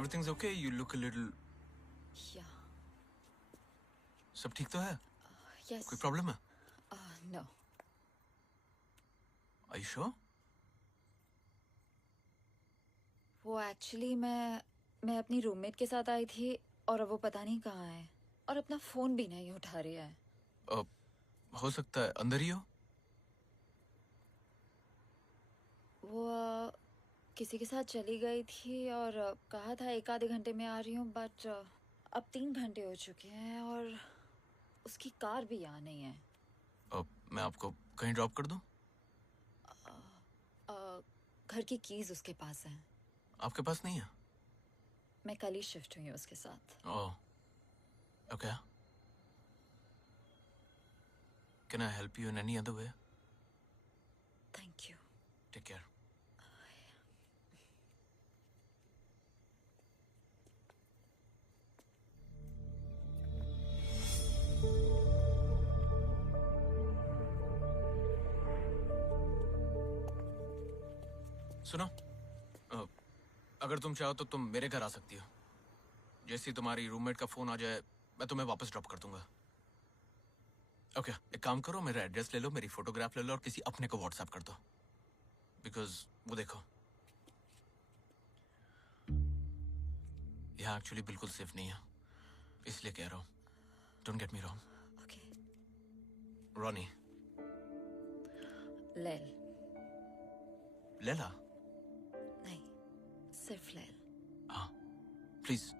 Everything's okay? You look a little... Yeah. सब ठीक तो है? Yes. कोई प्रॉब्लम है? No. Are you sure? वो एक्चुअली मैं अपनी रूममेट के साथ आई थी और अब वो पता नहीं कहाँ है और अपना फोन भी नहीं उठा रही है। हो सकता है अंदर ही हो। वो किसी के साथ चली गई थी और कहा था 1 आधे घंटे में आ रही हूँ, बट अब 3 घंटे हो चुके हैं और उसकी कार भी यहाँ नहीं है। मैं आपको कहीं ड्रॉप कर दूं? घर की कीज उसके पास हैं। आपके पास नहीं है? मैं कल ही शिफ्ट हुई हूँ उसके साथ। ओह, okay. Can I help you in any other way? Thank you. Take care. सुनो, अगर तुम चाहो तो तुम मेरे घर आ सकती हो। जैसे ही तुम्हारी रूममेट का फोन आ जाए मैं तुम्हें वापस ड्रॉप कर दूंगा। ओके, एक काम करो, मेरा एड्रेस ले लो, मेरी फोटोग्राफ ले लो और किसी अपने को व्हाट्सएप कर दो। बिकॉज वो देखो, यहाँ एक्चुअली बिल्कुल सेफ नहीं है, इसलिए कह रहा हूँ। Don't get me wrong. Okay. Ronnie. लैल। लैला? नहीं, सिर्फ लैल। हाँ, please.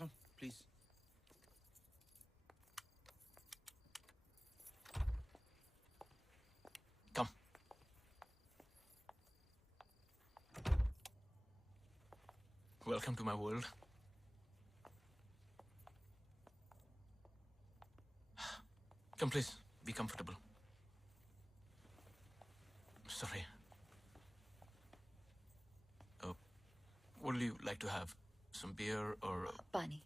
Come, please. Come. Welcome to my world. Come, please. Be comfortable. Sorry. What do you like to have? Some beer or... पानी।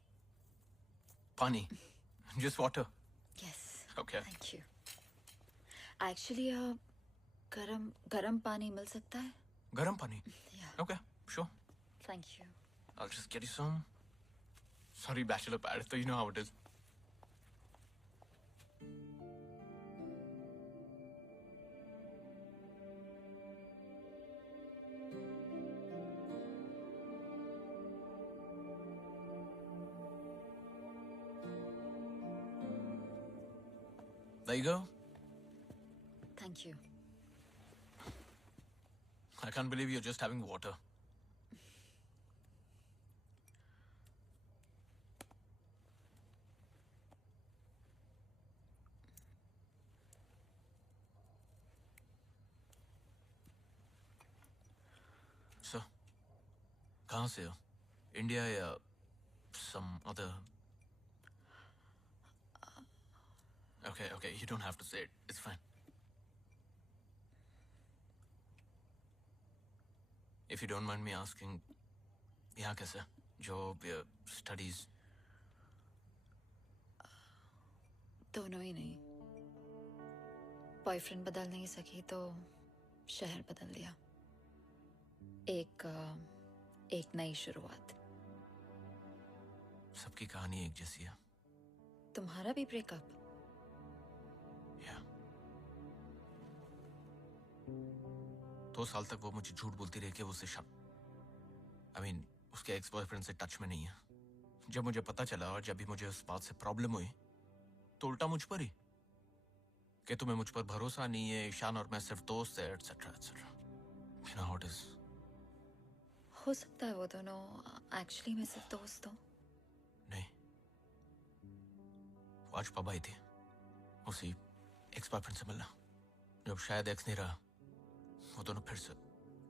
Pani? Just water? Yes. Okay. Thank you. Actually, गरम पानी मिल सकता है? Garam pani? Yeah. Okay, sure. Thank you. I'll just get you some. Sorry, bachelor pad, so you know how it is. There you go. Thank you. I can't believe you're just having water. So, कहाँ से हो? India या some other? Okay, you don't have to say it. It's fine. If you don't mind me asking, यहाँ कैसे? Job या studies? दोनों ही नहीं। Boyfriend बदल नहीं सकी तो शहर बदल दिया। एक नई शुरुआत। सबकी कहानी एक जैसी है। तुम्हारा भी ब्रेकअप? या 2 साल तक वो मुझे झूठ बोलती रही कि वो उससे उसके एक्स बॉयफ्रेंड से टच में नहीं है। जब मुझे पता चला और जब भी मुझे उस बात से प्रॉब्लम हुई तो उल्टा मुझ पर ही कि तुम्हें मुझ पर भरोसा नहीं है, ईशान और मैं सिर्फ दोस्त है, etcetera etcetera. You know how it is. हो सकता है वो दोनों एक्चुअली मैं सिर्फ दोस्त हूँ। नहीं, वो आज पब आई थी उसी एक्स बॉयफ्रेंड से मिलना। जब शायद एक्स नहीं रहा वो दोनों फिर से।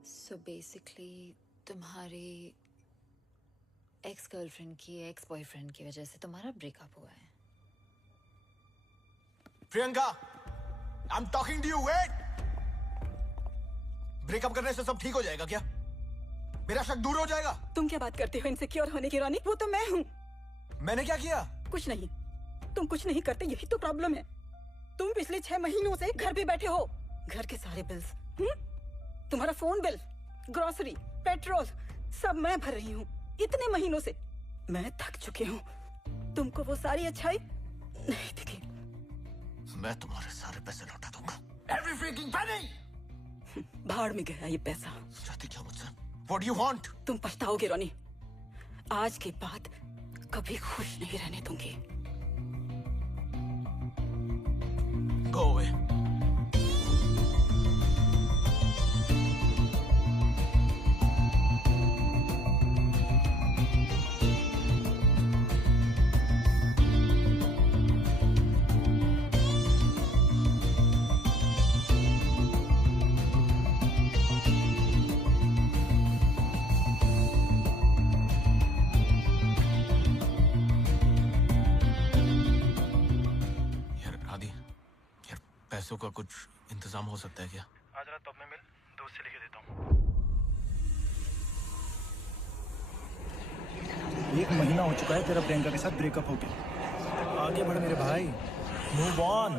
सो बेसिकली तुम्हारी एक्स गर्लफ्रेंड की एक्स बॉयफ्रेंड की वजह से तुम्हारा ब्रेकअप हुआ है। Priyanka, I am talking to you, wait. Breakup करने से सब ठीक हो जाएगा क्या? मेरा शक दूर हो जाएगा? तुम क्या बात करते हो इनसिक्योर होने की रोनिक? वो तो मैं हूँ। मैंने क्या किया? कुछ नहीं, तुम कुछ नहीं करते, यही तो प्रॉब्लम है। तुम पिछले 6 महीनों से घर पे बैठे हो। घर के सारे बिल्स, तुम्हारा फोन बिल, ग्रोसरी, पेट्रोल, सब मैं भर रही हूँ इतने महीनों से। मैं थक चुकी हूँ। तुमको वो सारी अच्छाई नहीं दिखी। मैं तुम्हारे सारे पैसे लौटा दूंगा, every freaking penny। भाड़ में गया ये पैसा। चाहती क्या मुझसे? What do you want? तुम पछताओगे रोनी। आज के बाद कभी खुश नहीं रहने दूंगी। Go away। पैसों का कुछ इंतजाम हो सकता है क्या? आज रात पब में मिल, दोस्त से लेके देता हूँ। 1 महीना हो चुका है तेरा प्रियंका के साथ ब्रेकअप हो गया। आगे बढ़ मेरे भाई, मूव ऑन।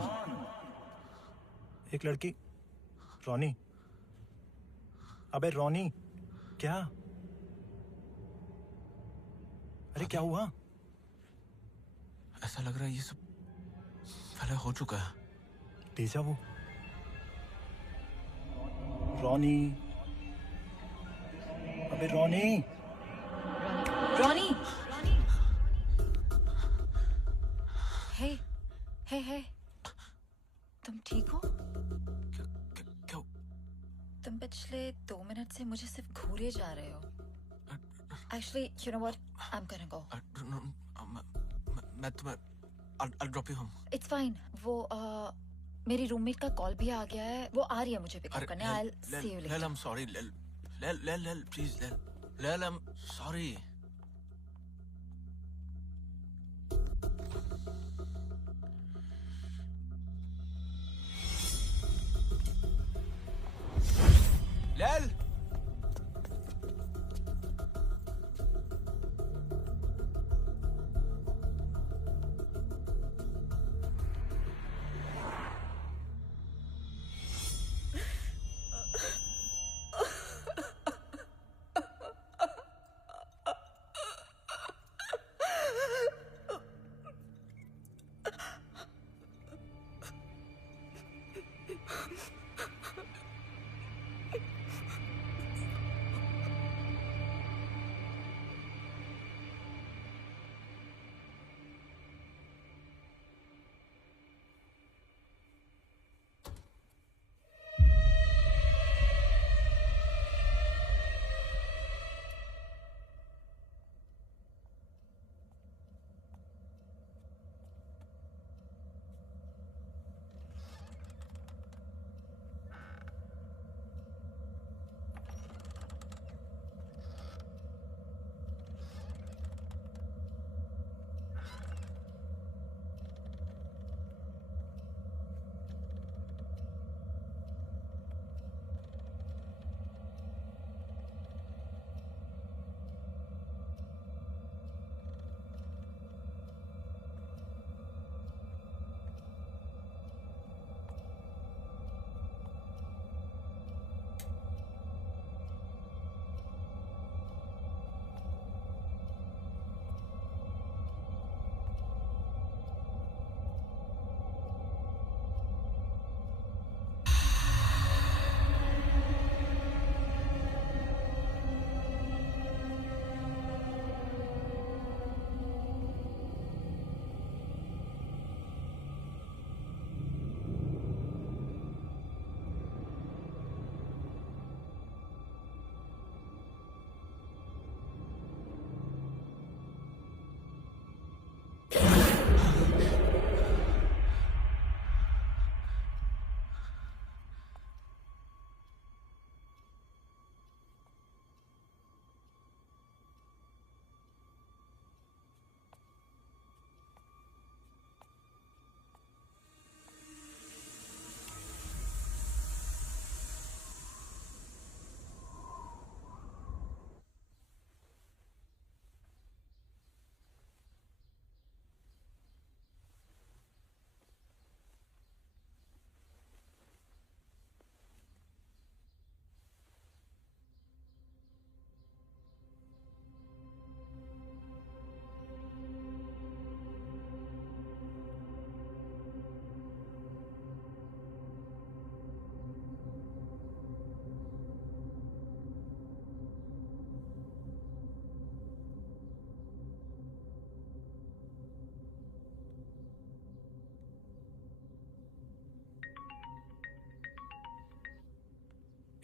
एक लड़की, रोनी। अबे रोनी, क्या? अरे क्या हुआ? ऐसा लग रहा है ये सब पहले हो चुका है। डेजा वो। रोनी, अबे रोनी। रोनी, हे हे हे, तुम ठीक हो? क्यों? तुम पिछले 2 मिनट से मुझे सिर्फ घूरे जा रहे हो। Actually, you know what? I'm gonna go. मैं तुम्हें I'll drop you home। It's fine. वो मेरी रूममेट का कॉल भी आ गया है, वो आ रही है मुझे पिकअप करने। I'll see you later. I'm sorry, please, I'm sorry। Lel!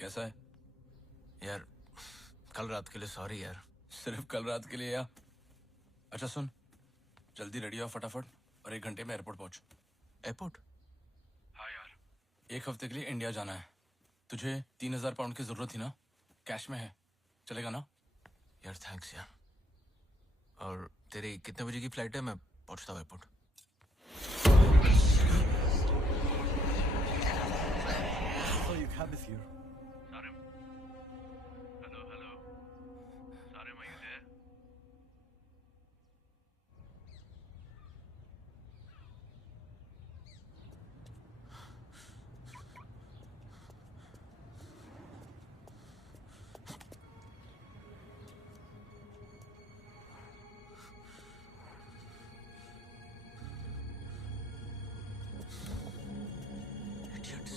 कैसा है? यार कल रात के लिए सॉरी यार। सिर्फ कल रात के लिए या? अच्छा सुन, जल्दी रेडी हो फटाफट और 1 घंटे में एयरपोर्ट पहुंच। एयरपोर्ट? हाँ यार। 1 हफ्ते के लिए इंडिया जाना है। तुझे 3000 पाउंड की जरूरत थी ना? कैश में है, चलेगा ना? यार थैंक्स यार। और तेरी कितने बजे की फ्लाइट है? मैं पहुंचता हूँ airport. So your cab is here. Sarim. Hello, hello. Sarim, are you there? Idiots.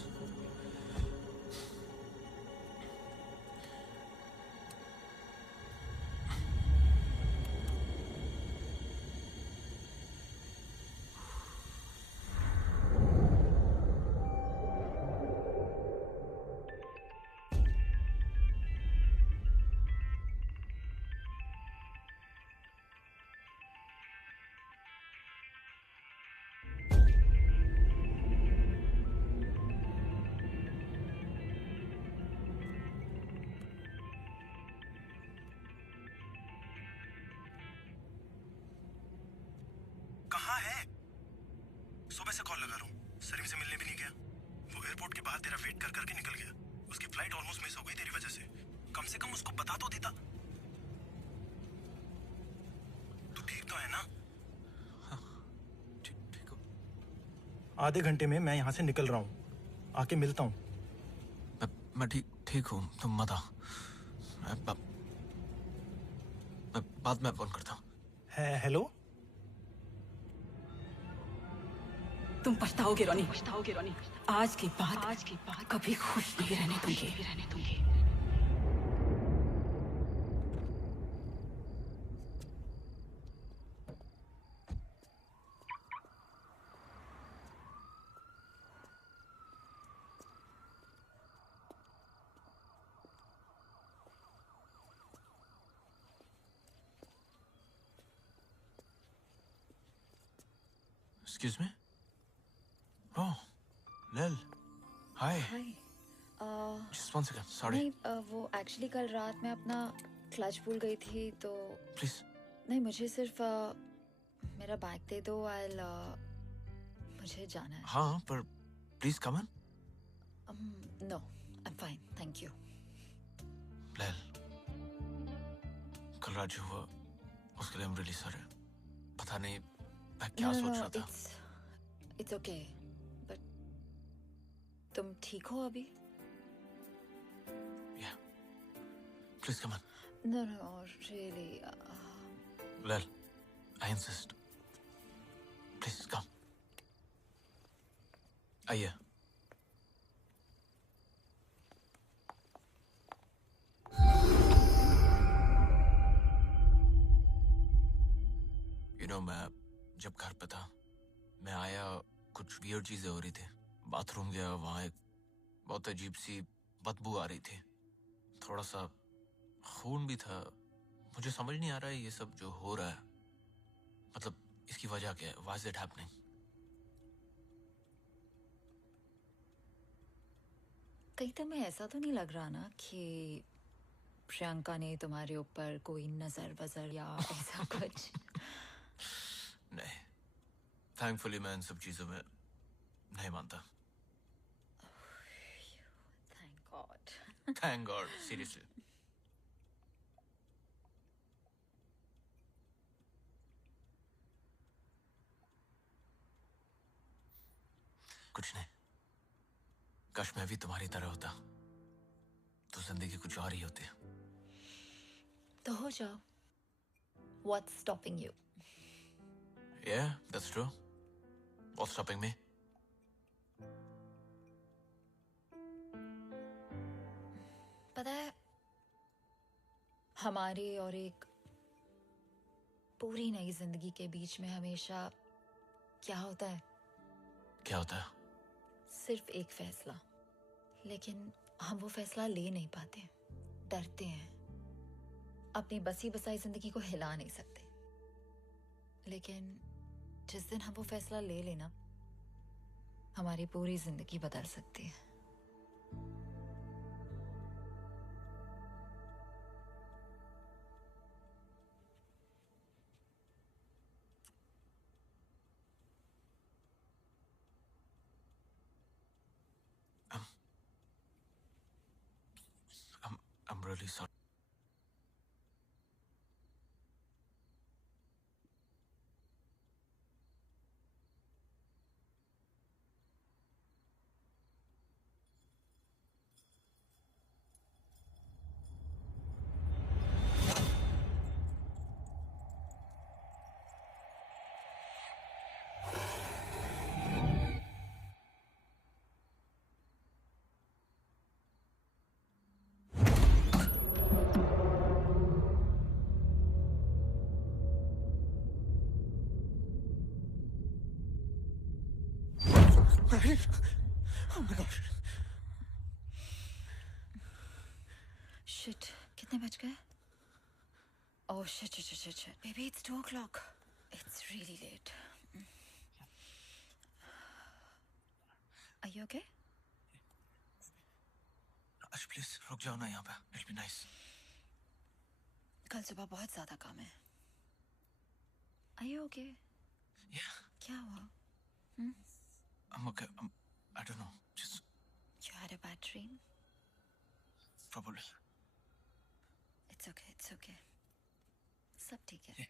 कहाँ है? सुबह से कॉल लगा रहा हूँ, सलीम से मिलने भी नहीं गया। वो एयरपोर्ट के बाहर तेरा वेट कर करके निकल गया। उसकी फ्लाइट ऑलमोस्ट मिस हो गई तेरी वजह से। कम से कम उसको बता तो देता। तू ठीक तो है ना? ठीक ठीक हो? आधे घंटे में मैं यहाँ से निकल रहा हूँ, आके मिलता हूँ। मैं ठीक ठीक हूँ, तुम मत आओ। मैं बाद में फोन करता हूँ। हेलो? तुम पछताओगे रोनी, पछताओगे रोनी। आज के बाद कभी खुश नहीं रहने दूंगी। Excuse me? Oh, Lil. Hi. हाय। Just 1 second. Sorry. नहीं वो एक्चुअली कल रात मैं अपना क्लच भूल गई थी तो Please. नहीं मुझे सिर्फ मेरा बैग दे दो। मुझे जाना है। हाँ, पर please come in. No I am fine thank you. Lil. कल रात जो हुआ उसके लिए I'm really sorry. पता नहीं मैं क्या सोच रहा था। इट्स ओके बट तुम ठीक हो अभी? Yeah. Please come in. No no really Lil, I insist. Please come. आइए। मैं जब घर पे था मैं आया, कुछ वियर्ड चीजें हो रही थी। बाथरूम गया, वहां एक बहुत अजीब सी बदबू आ रही थी, थोड़ा सा खून भी था। मुझे समझ नहीं आ रहा है ये सब जो हो रहा है, मतलब इसकी वजह क्या है? Why is it happening? कहीं तुम्हें ऐसा तो नहीं लग रहा ना कि प्रियंका ने तुम्हारे ऊपर कोई नजर वजर या ऐसा कुछ? नहीं, थैंकफुली मैं इन सब चीजों में नहीं मानता। Thank God. Thank God, seriously. कुछ नहीं, काश मैं भी तुम्हारी तरह होता तो जिंदगी कुछ और ही होती। तो हो जाओ। What's stopping you? Yeah, that's true. What's stopping me? पता है हमारी और एक पूरी नई जिंदगी के बीच में हमेशा क्या होता है? क्या होता है? सिर्फ एक फैसला, लेकिन हम वो फैसला ले नहीं पाते, डरते हैं, अपनी बसी बसाई जिंदगी को हिला नहीं सकते। लेकिन जिस दिन हम वो फैसला ले लेना, हमारी पूरी जिंदगी बदल सकती है। I'm really sorry. Oh my gosh. Shit, कितने बज गए? Oh shit. Baby, it's 2 o'clock. It's really late. Are you okay? Ash, please, रुक जाओ ना यहाँ पे. It'll be nice. कल सुबह बहुत ज़्यादा काम है. Are you okay? Yeah, क्या हुआ? I'm okay. I don't know. Just You had a bad dream? probably. It's okay. सब ठीक है.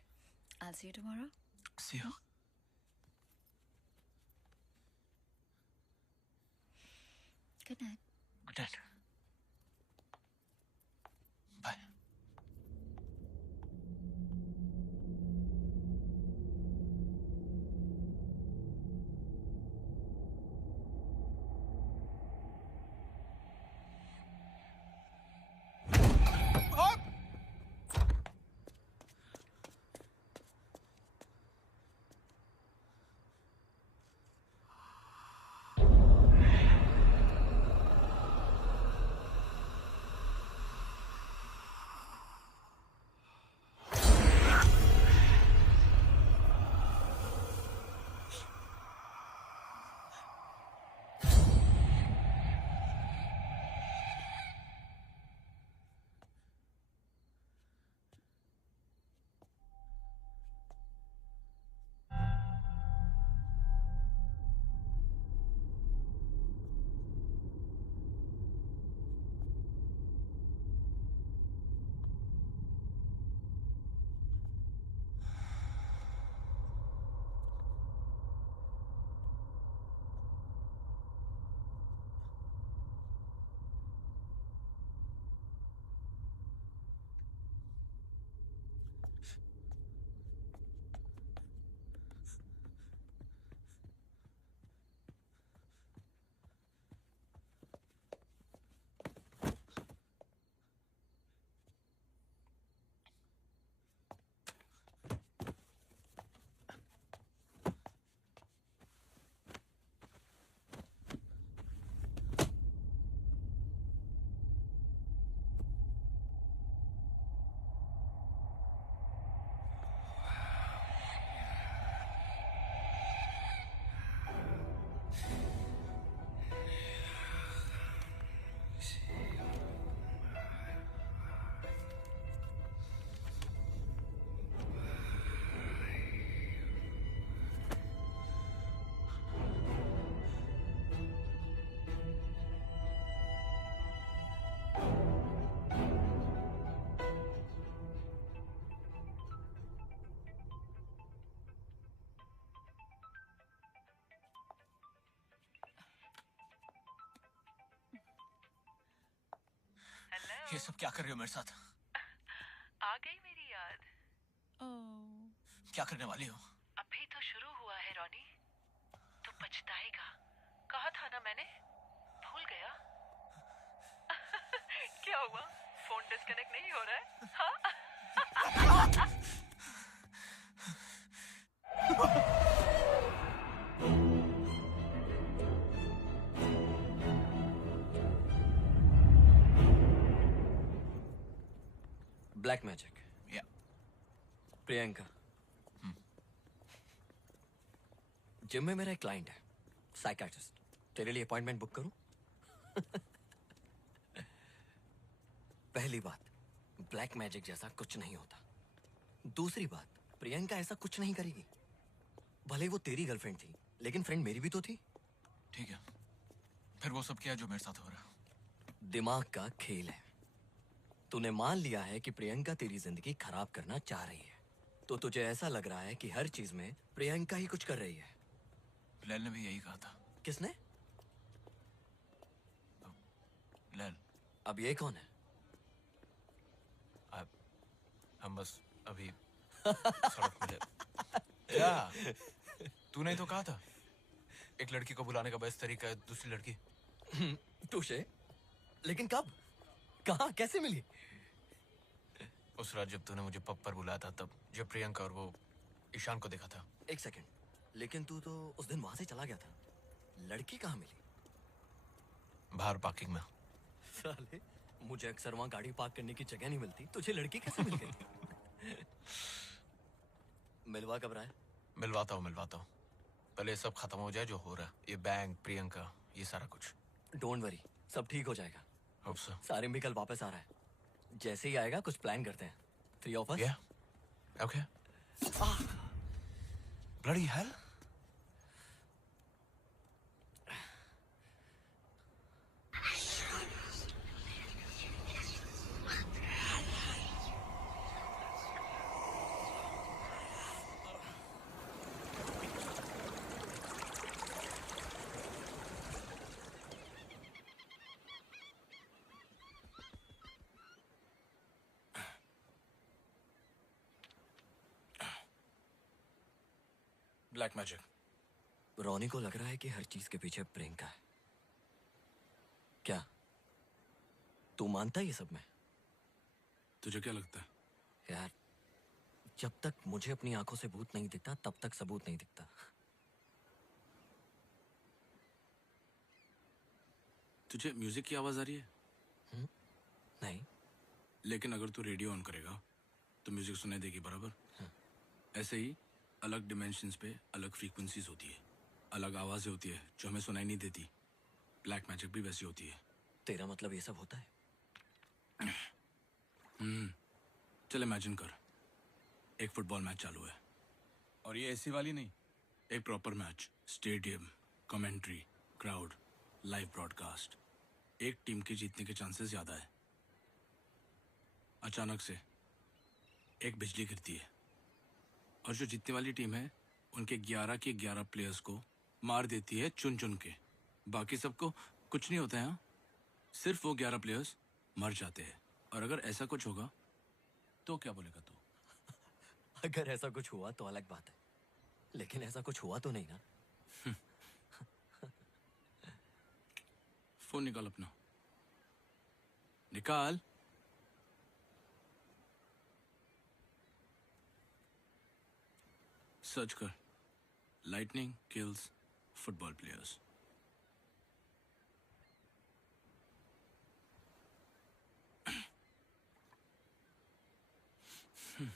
I'll see you tomorrow. See you. Good night. Good night. Bye. ये सब क्या कर रही हो मेरे साथ? आ गई मेरी याद। क्या करने वाली हो? अभी तो शुरू हुआ है रॉनी, तो पछताएगा। कहा था ना मैंने, भूल गया? क्या हुआ, फोन डिस्कनेक्ट नहीं हो रहा है? हाँ? Black magic. या प्रियंका, जिम में मेरा एक क्लाइंट है, साइकियाट्रिस्ट। तेरे लिए अपॉइंटमेंट बुक करूं? पहली बात, ब्लैक मैजिक जैसा कुछ नहीं होता। दूसरी बात, प्रियंका ऐसा कुछ नहीं करेगी। भले वो तेरी गर्लफ्रेंड थी, लेकिन फ्रेंड मेरी भी तो थी। ठीक है, फिर वो सब क्या है जो मेरे साथ हो रहा है? दिमाग का खेल है। तूने मान लिया है कि प्रियंका तेरी जिंदगी खराब करना चाह रही है, तो तुझे ऐसा लग रहा है कि हर चीज में प्रियंका ही कुछ कर रही है। लैल ने भी यही कहा था। किसने? लैल। अब ये कौन है? हम बस अभी सड़क मिले। क्या? तूने ही तो कहा था एक लड़की को बुलाने का बेस्ट तरीका है दूसरी लड़की। टूशे, लेकिन कब, कहाँ, कैसे मिली? उस रात जब तूने मुझे पब पर बुलाया था, तब जब प्रियंका और वो ईशान को देखा था। एक सेकंड, लेकिन तू तो उस दिन वहां से चला गया था। लड़की कहाँ मिली? बाहर पार्किंग में। साले, मुझे अक्सर वहां गाड़ी पार्क करने की जगह नहीं मिलती, तुझे लड़की कैसे मिल गई? मिलवा कब रहा है? मिलवाता हूँ। पहले ये सब खत्म हो जाए जो हो रहा है, ये बैंक, प्रियंका, ये सारा कुछ। डोंट वरी, सब ठीक हो जाएगा। Hope so. सारिम भी कल वापस आ रहा है। जैसे ही आएगा कुछ प्लान करते हैं। 3 of us? Yeah. Okay. Bloody hell. Black magic. Ronnie को लग रहा है कि हर चीज के पीछे प्रियंका है। क्या तू मानता है ये सब में? तुझे क्या लगता है? यार, जब तक मुझे अपनी आंखों से भूत नहीं दिखता, तब तक सबूत नहीं दिखता। तुझे म्यूजिक की आवाज आ रही है? नहीं। लेकिन अगर तू रेडियो ऑन करेगा तो म्यूजिक सुनाई देगी, बराबर? ऐसे ही अलग डिमेंशंस पे अलग फ्रीक्वेंसीज होती है, अलग आवाजें होती है जो हमें सुनाई नहीं देती। ब्लैक मैजिक भी वैसी होती है। तेरा मतलब ये सब होता है? चल इमेजिन कर, एक फुटबॉल मैच चालू है, और ये ऐसी वाली नहीं, एक proper match, stadium, commentary, crowd, live broadcast. एक टीम के जीतने के चांसेस ज्यादा है। अचानक से एक बिजली गिरती है और जो जीतने वाली टीम है उनके 11 के 11 प्लेयर्स को मार देती है चुन चुन के। बाकी सबको कुछ नहीं होता है, हाँ? सिर्फ वो 11 प्लेयर्स मर जाते हैं। और अगर ऐसा कुछ होगा तो क्या बोलेगा तू? अगर ऐसा कुछ हुआ तो अलग बात है, लेकिन ऐसा कुछ हुआ तो नहीं ना। फोन निकाल अपना, निकाल। सर्च कर, lightning kills football players. Hmm.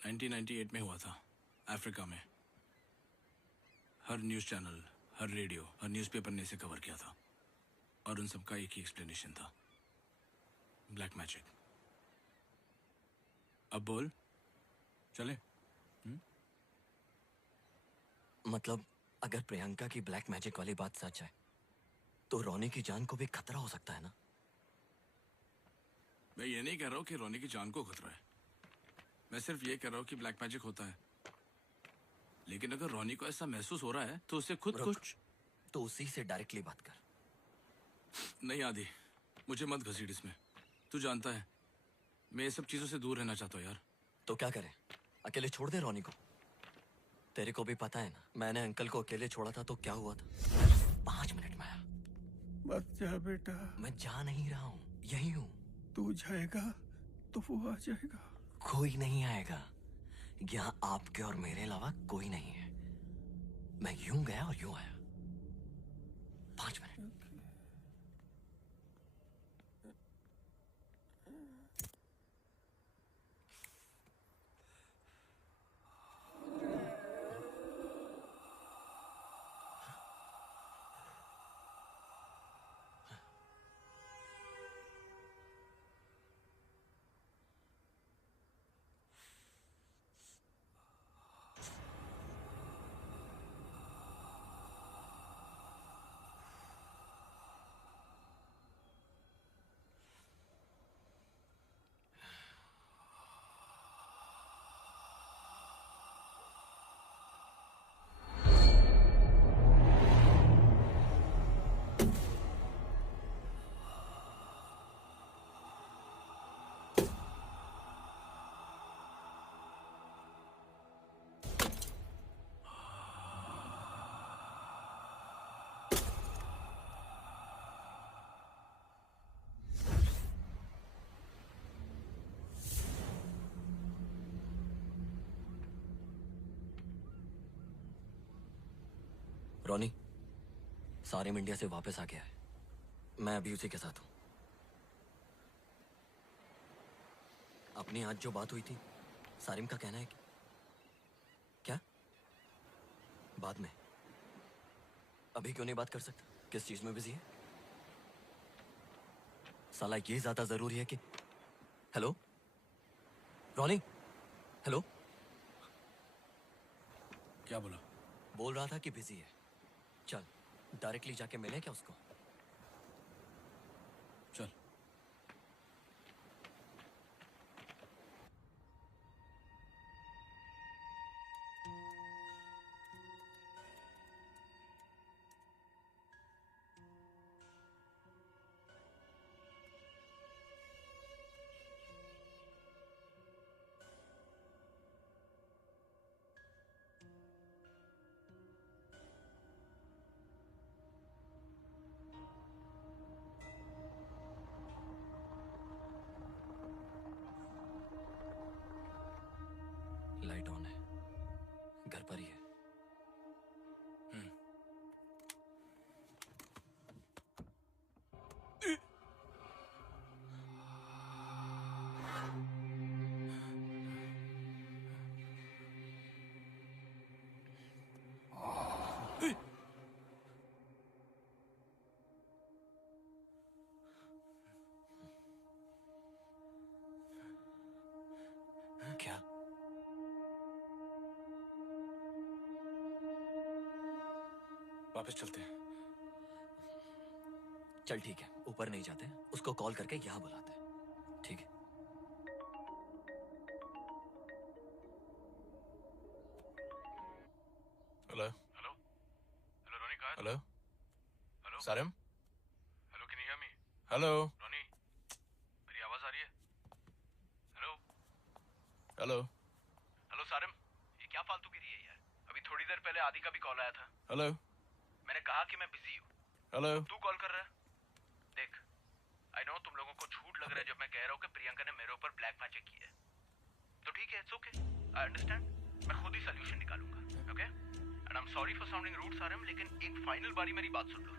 1998 में हुआ था, अफ्रीका में। हर न्यूज़ चैनल, हर रेडियो, हर न्यूज़पेपर ने इसे कवर किया था, और उन सबका एक ही एक्सप्लेनेशन था, ब्लैक मैजिक। अब बोल, चले? मतलब अगर प्रियंका की ब्लैक मैजिक वाली बात सच है, तो रोनी की जान को भी खतरा हो सकता है ना? मैं ये नहीं कह रहा हूँ कि रोनी की जान को खतरा है, मैं सिर्फ ये कह रहा हूँ कि ब्लैक मैजिक होता है। लेकिन अगर रोनी को ऐसा महसूस हो रहा है तो उसे खुद कुछ तो उसी से डायरेक्टली बात कर। नहीं आदि, मुझे मत घसीट इसमें। तू जानता है मैं ये सब चीजों से दूर रहना चाहता हूँ यार। तो क्या करें, अकेले छोड़ दे रोनी को? तेरे को भी पता है ना, मैंने अंकल को अकेले छोड़ा था तो क्या हुआ था। 5 मिनट में आया। मत जा बेटा। मैं जा नहीं रहा हूँ, यही हूँ। तू जाएगा तो वो आ जाएगा। कोई नहीं आएगा, यहाँ आपके और मेरे अलावा कोई नहीं है। मैं यूं गया और यूं आया। 5 मिनट। रॉनी, सारिम इंडिया से वापस आ गया है। मैं अभी उसी के साथ हूँ। अपनी आज जो बात हुई थी, सारिम का कहना है कि क्या बाद में, अभी क्यों नहीं बात कर सकता? किस चीज में बिजी है? साला ये ज्यादा जरूरी है कि हेलो रॉनी, हेलो। क्या बोला? बोल रहा था कि बिजी है। चल डायरेक्टली जाके मिले क्या उसको? चल। लाइट ऑन है, घर पर ही है। क्या? वापस चलते हैं। चल ठीक है, ऊपर नहीं जाते, उसको कॉल करके यहाँ बुलाते हैं। ठीक है। हेलो हेलो हेलो रॉनी, कहाँ है? Hello hello Sarim, hello, can you hear me? Hello Ronnie, मेरी आवाज आ रही है? हेलो हेलो हेलो सारिम, ये क्या फालतूगिरी है यार? अभी थोड़ी देर पहले आदि का भी कॉल आया था। हेलो मैंने कहा कि मैं बिजी हूँ, हेलो तू कॉल कर रहा है। देख, आई नो तुम लोगों को झूठ लग रहा है जब मैं कह रहा हूँ कि प्रियंका ने मेरे ऊपर ब्लैक मैजिक किया है। तो ठीक है, इट्स ओके, आई अंडरस्टैंड। मैं खुद ही सोल्यूशन निकालूंगा, okay? And I am sorry for sounding rude Sarim, लेकिन एक फाइनल बारी मेरी बात सुन लो।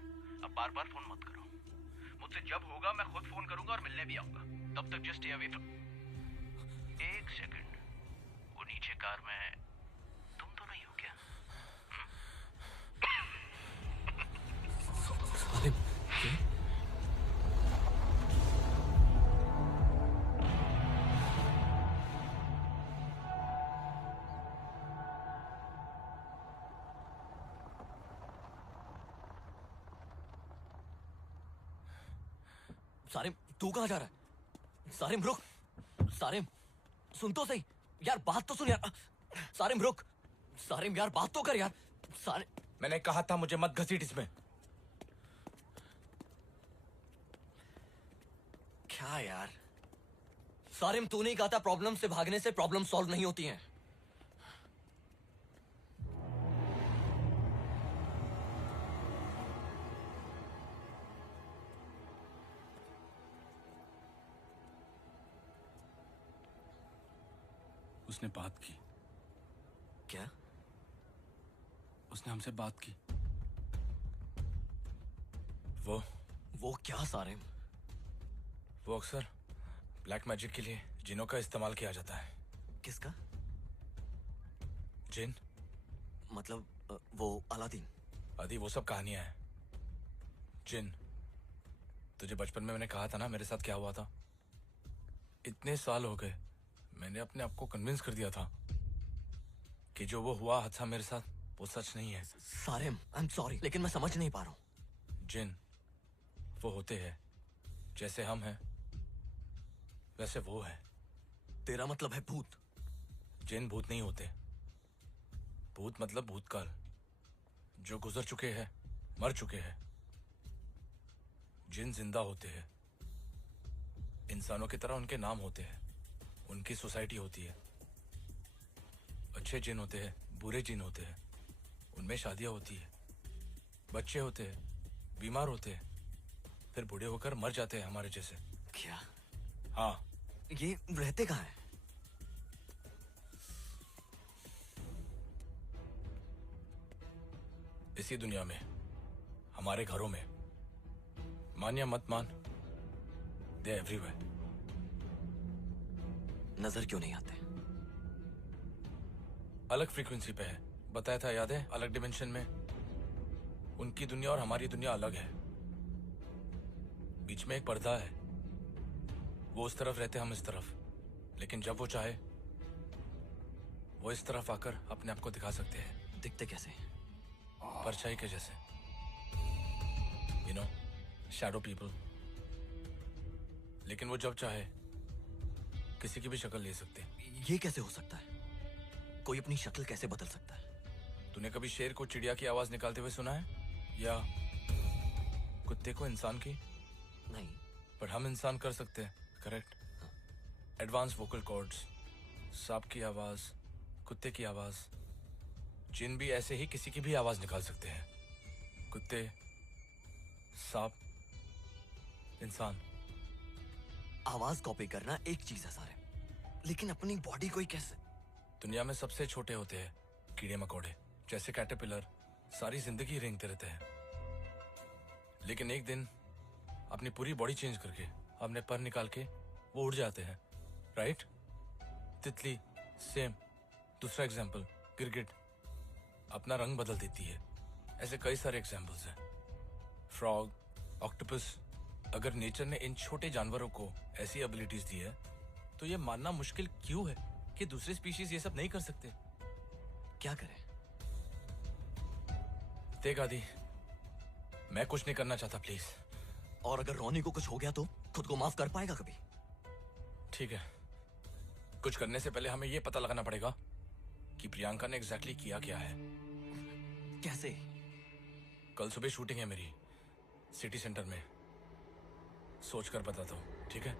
अब बार बार फोन मत करो। मुझसे जब होगा मैं खुद फोन करूंगा और मिलने भी आऊंगा। तब तक जस्ट स्टे अवे फ्रॉम। एक सेकंड, वो नीचे कार में तुम तो नहीं हो क्या? सारिम, ये? सारिम, तू कहाँ जा रहा है? सारिम रुक, सारिम सुन तो सही यार, बात तो सुन यार। सारिम रुक, सारिम यार बात तो कर यार। सारिम, मैंने कहा था मुझे मत घसीट इसमें। क्या यार? सारिम तू नहीं कहा था प्रॉब्लम से भागने से प्रॉब्लम सॉल्व नहीं होती हैं। उसने बात की। क्या? उसने हमसे बात की। वो क्या सारिम? वो अक्सर ब्लैक मैजिक के लिए जिनों का इस्तेमाल किया जाता है। किसका? जिन, मतलब वो अलादीन? आदि वो सब कहानियां हैं। जिन, तुझे बचपन में मैंने कहा था ना मेरे साथ क्या हुआ था। इतने साल हो गए, मैंने अपने आप को कन्विंस कर दिया था कि जो वो हुआ हादसा मेरे साथ वो सच नहीं है। सारिम आई एम सॉरी, लेकिन मैं समझ नहीं पा रहा हूँ। जिन वो होते हैं जैसे हम हैं वैसे वो है। तेरा मतलब है भूत? जिन भूत नहीं होते। भूत मतलब भूतकाल, जो गुजर चुके हैं, मर चुके हैं। जिन जिंदा होते हैं, इंसानों की तरह उनके नाम होते हैं, उनकी सोसाइटी होती है। अच्छे जिन होते हैं, बुरे जिन होते हैं, उनमें शादियां होती है, बच्चे होते हैं, बीमार होते हैं, फिर बूढ़े होकर मर जाते हैं हमारे जैसे। क्या? हाँ। ये रहते कहाँ हैं? इसी दुनिया में, हमारे घरों में, मान या मत मान, दे एवरीवेयर। नजर क्यों नहीं आते? अलग फ्रीक्वेंसी पे है, बताया था याद है? अलग डिमेंशन में। उनकी दुनिया और हमारी दुनिया अलग है, बीच में एक पर्दा है। वो उस तरफ रहते, हम इस तरफ, लेकिन जब वो चाहे वो इस तरफ आकर अपने आप को दिखा सकते हैं। दिखते कैसे? परछाई के जैसे, यू नो, शैडो पीपल। लेकिन वो जब चाहे किसी की भी शक्ल ले सकते हैं। ये कैसे हो सकता है? कोई अपनी शक्ल कैसे बदल सकता है? तूने कभी शेर को चिड़िया की आवाज निकालते हुए सुना है, या कुत्ते को इंसान की? नहीं। पर हम इंसान कर सकते हैं, करेक्ट? एडवांस वोकल कॉर्ड्स, सांप की आवाज, कुत्ते की आवाज। जिन भी ऐसे ही किसी की भी आवाज निकाल सकते हैं। कुत्ते, सांप, इंसान। आवाज कॉपी करना एक चीज है सारे, लेकिन अपनी बॉडी को ही कैसे? दुनिया में सबसे छोटे होते हैं कीड़े मकोड़े, जैसे कैटरपिलर, सारी जिंदगी रेंगते रहते हैं, लेकिन एक दिन अपनी पूरी बॉडी चेंज करके, अपने पर निकाल के वो उड़ जाते हैं, राइट? तितली सेम। दूसरा एग्जाम्पल, गिरगिट अपना रंग बदल देती है। ऐसे कई सारे एग्जाम्पल्स हैं। Frog, octopus. अगर नेचर ने इन छोटे जानवरों को ऐसी एबिलिटीज दी है, तो ये मानना मुश्किल क्यों है कि दूसरे स्पीशीज ये सब नहीं कर सकते? क्या करें? देख आदि, मैं कुछ नहीं करना चाहता, प्लीज। और अगर रोनी को कुछ हो गया तो खुद को माफ कर पाएगा कभी? ठीक है, कुछ करने से पहले हमें यह पता लगाना पड़ेगा कि प्रियंका ने एग्जैक्टली किया क्या है। कैसे? कल सुबह शूटिंग है मेरी, सिटी सेंटर में। सोचकर बताता हूँ, ठीक है?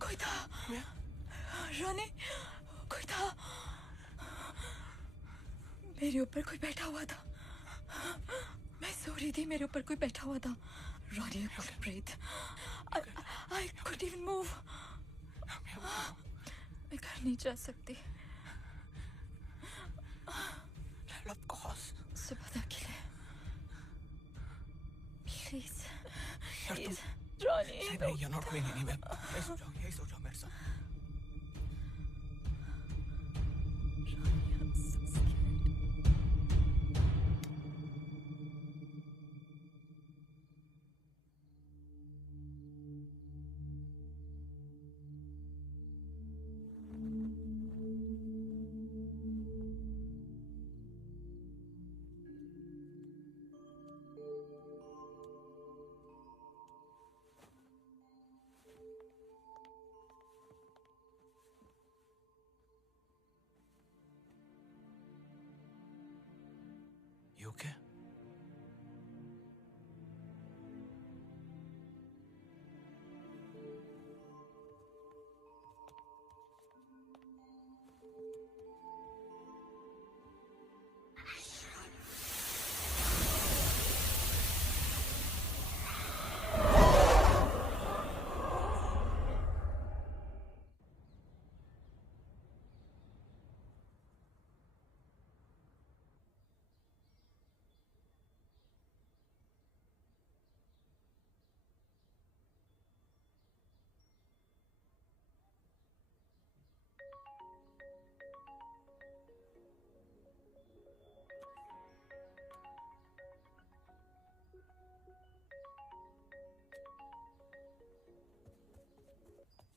कोई था रोनी, कोई था मेरे ऊपर, कोई बैठा हुआ था। मैं सो रही थी, मेरे ऊपर कोई बैठा हुआ था। रोनी, I couldn't breathe. I couldn't even move. मैं घर मैं नहीं जा सकती। Of course. सुबह तक के लिए प्लीज यार तुम प्लीज रॉनी नहीं, you're not going anywhere. यही सो जाओ मेरे साथ। I'm so scared. You okay?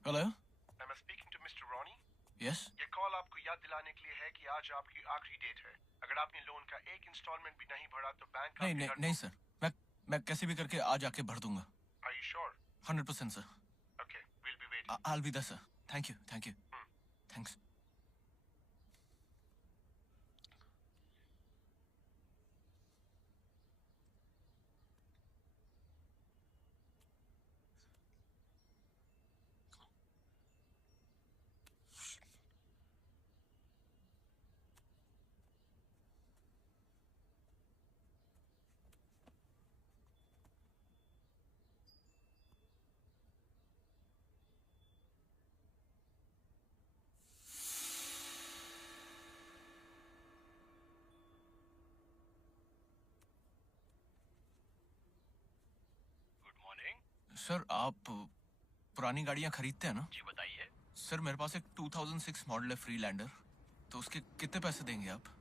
Hello? Am I speaking to Mr. Ronnie? Yes? ये कॉल आपको याद दिलाने के लिए है कि आज आपकी आखिरी डेट है। अगर आपने लोन का एक इंस्टॉलमेंट भी नहीं भरा तो बैंक नहीं नहीं नहीं सर, मैं कैसे भी करके आज आके भर दूंगा। Are you sure? 100% sir. Okay, we'll be waiting. I'll be there sir. Thank you, thank you. Thanks. Good morning. Sir आप पुरानी गाड़ियां खरीदते हैं ना? जी बताइए। सर मेरे पास एक 2006 मॉडल है फ्रीलैंडर, तो उसके कितने पैसे देंगे आप?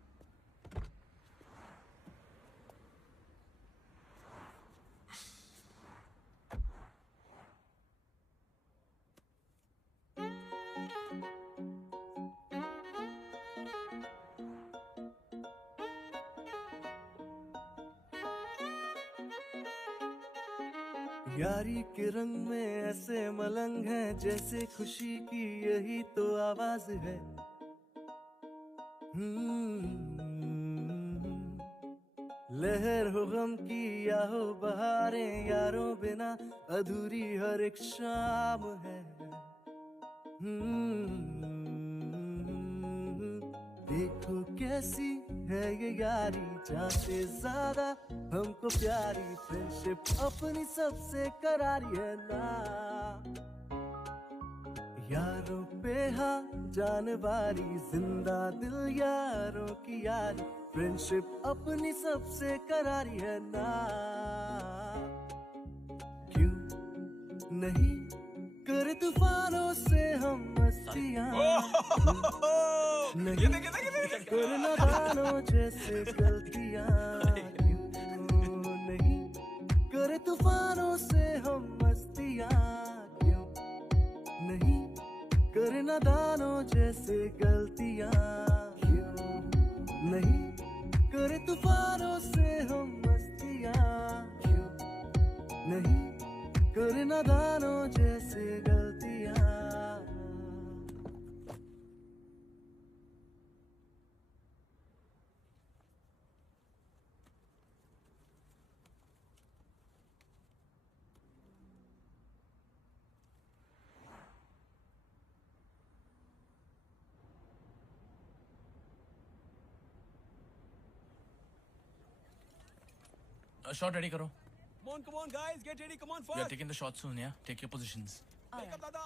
यारी के रंग में ऐसे मलंग हैं जैसे खुशी की यही तो आवाज है। लहर हो गम की या हो बहारें, यारों बिना अधूरी हर एक शाम है। देखो कैसी है ये यारी, जाते ज्यादा हमको प्यारी, फ्रेंडशिप अपनी सबसे करारी है ना। यारों पे हाँ जान बारी, जिंदा दिल यारों की यारी, फ्रेंडशिप अपनी सबसे करारी है ना। क्यों नहीं कर तूफानों से हम मस्तियाँ, नहीं कर नादानों जैसे गलतियाँ, क्यों नहीं कर तूफानों से हम मस्तियाँ, क्यों नहीं कर नादानों जैसे गलतियाँ, क्यों नहीं कर तूफानों से हम मस्तियाँ, क्यों नहीं कर नादानों जैसे गलतियाँ। शॉट रेडी करो। Come on, guys, get ready. Come on, We are taking the shot soon, yeah? Take your positions. Make up, Dada.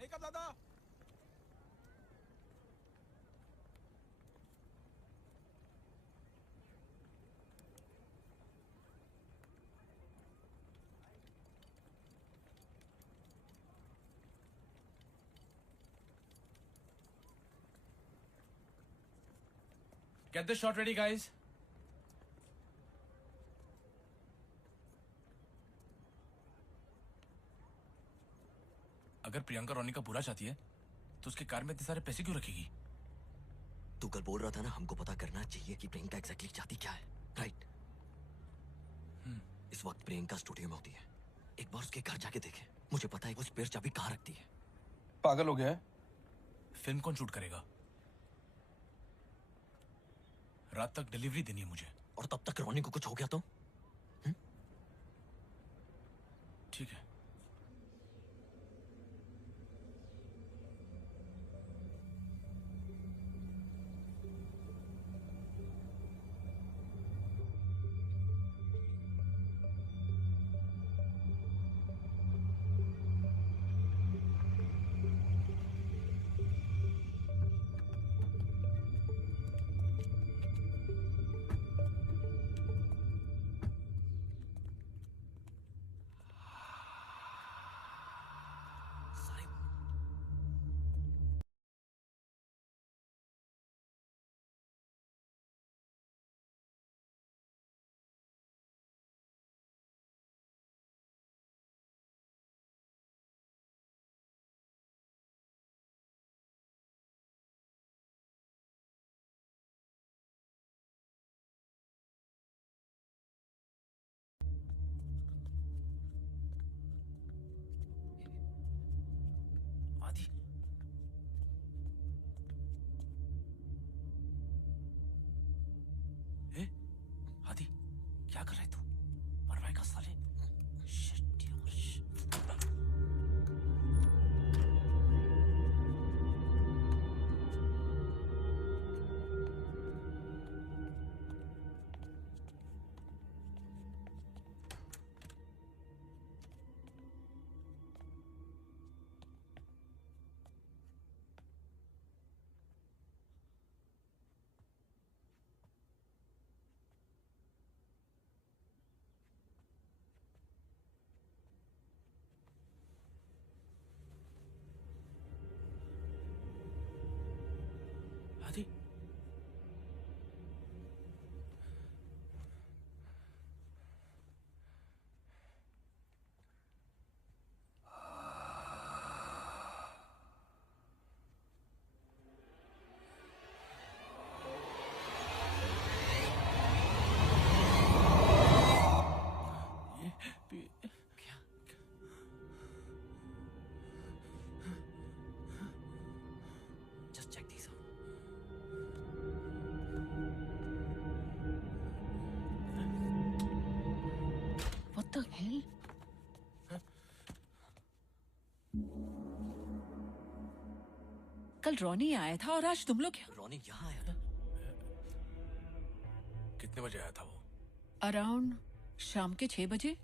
Make up, Dada. Get the shot ready, guys. अगर प्रियंका रॉनी का बुरा चाहती है तो उसके car में इतने सारे पैसे क्यों रखेगी? तू कल बोल रहा था ना हमको पता करना चाहिए कि प्रियंका एग्जैक्टली चाहती क्या है, राइट? इस वक्त प्रियंका स्टूडियो में होती है। एक बार उसके घर जाके देखे, मुझे पता है वो स्पेयर चाबी कहाँ रखती है। पागल हो गया है? फिल्म कौन शूट करेगा? रात तक डिलीवरी देनी है मुझे। और तब तक रॉनी को कुछ हो गया तो? ठीक है। आदि, आदि, क्या कर रहे तू? मरवाएगा साले। Shit, यार, shit. आदि, Just check these out. What the hell? कल रॉनी आया था और आज तुम लोग रॉनी यहाँ आया था? कितने बजे आया था वो? अराउंड शाम के 6 बजे।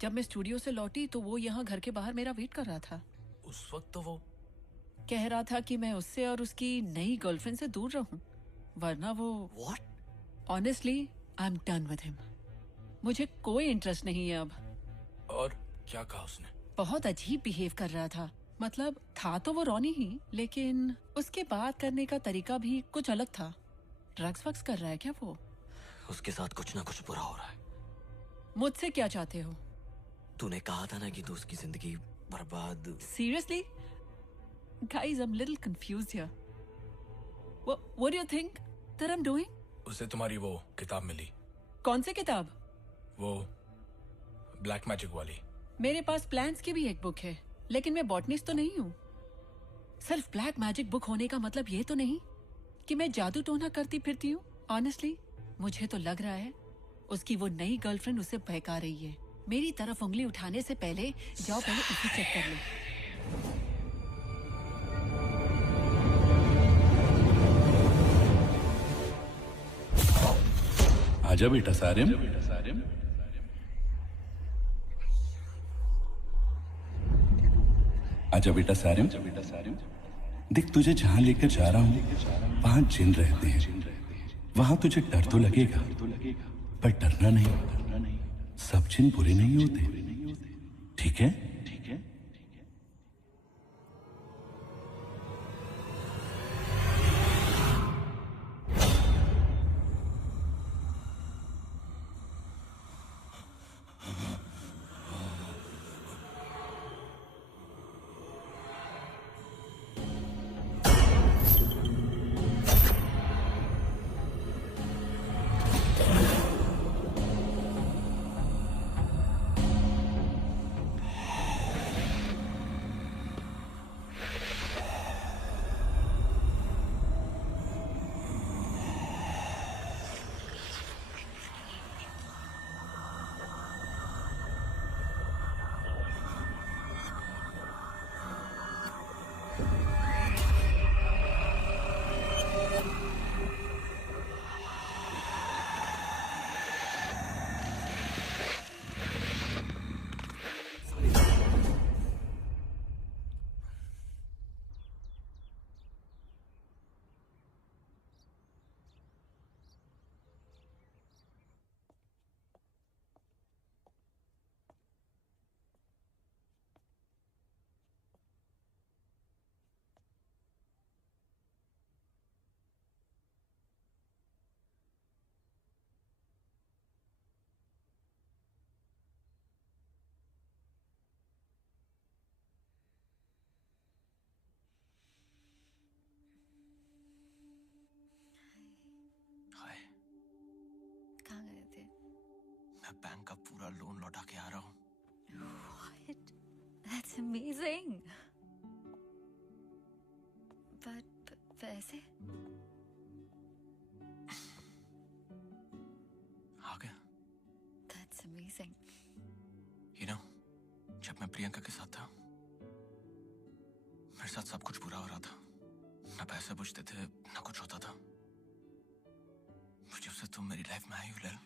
जब मैं स्टूडियो से लौटी तो वो यहाँ घर के बाहर मेरा वेट कर रहा था। उस वक्त तो वो कह रहा था कि मैं उससे और उसकी नई गर्लफ्रेंड से दूर रहूं, वरना वो What? Honestly I am done with him. मुझे कोई इंटरेस्ट नहीं है अब। और क्या कहा उसने? बहुत अजीब बिहेव कर रहा था। मतलब था तो वो रॉनी ही, लेकिन उसके बात करने का तरीका भी कुछ अलग था। ड्रग्स वग्स कर रहा है क्या वो? उसके साथ कुछ ना कुछ बुरा हो रहा है। मुझसे क्या चाहते हो? तूने कहा था ना कि तू उसकी जिंदगी बर्बाद। Seriously? Guys, I'm a little confused here. What do you think that I'm doing? उसे तुम्हारी वो किताब मिली, कौन सी किताब? वो ब्लैक मैजिक वाली। मेरे पास प्लान्स की भी एक बुक है, लेकिन मैं बॉटनिस्ट तो नहीं हूँ। सिर्फ ब्लैक मैजिक बुक होने का मतलब ये तो नहीं कि मैं जादू टोना करती फिरती हूँ। ऑनेस्टली मुझे तो लग रहा है उसकी वो नई गर्लफ्रेंड उसे बहका रही है। मेरी तरफ उंगली उठाने से पहले जाओ पहले इसे चेक कर लो। आजा बेटा सारिम। आजा बेटा सारिम। देख तुझे जहां लेकर जा रहा हूं वहां जिन रहते हैं। वहां तुझे डर तो लगेगा पर डरना नहीं। सब जिन बुरे नहीं होते, ठीक है? मैं बैंक का पूरा लोन लौटा के आ रहा हूँ। What? That's amazing. But पैसे? आ गया। That's amazing. You know, जब मैं प्रियंका के साथ था, मेरे साथ सब कुछ बुरा हो रहा था। ना पैसे बचते थे, ना कुछ होता था। जब से तुम मेरी लाइफ में आई हो लैल,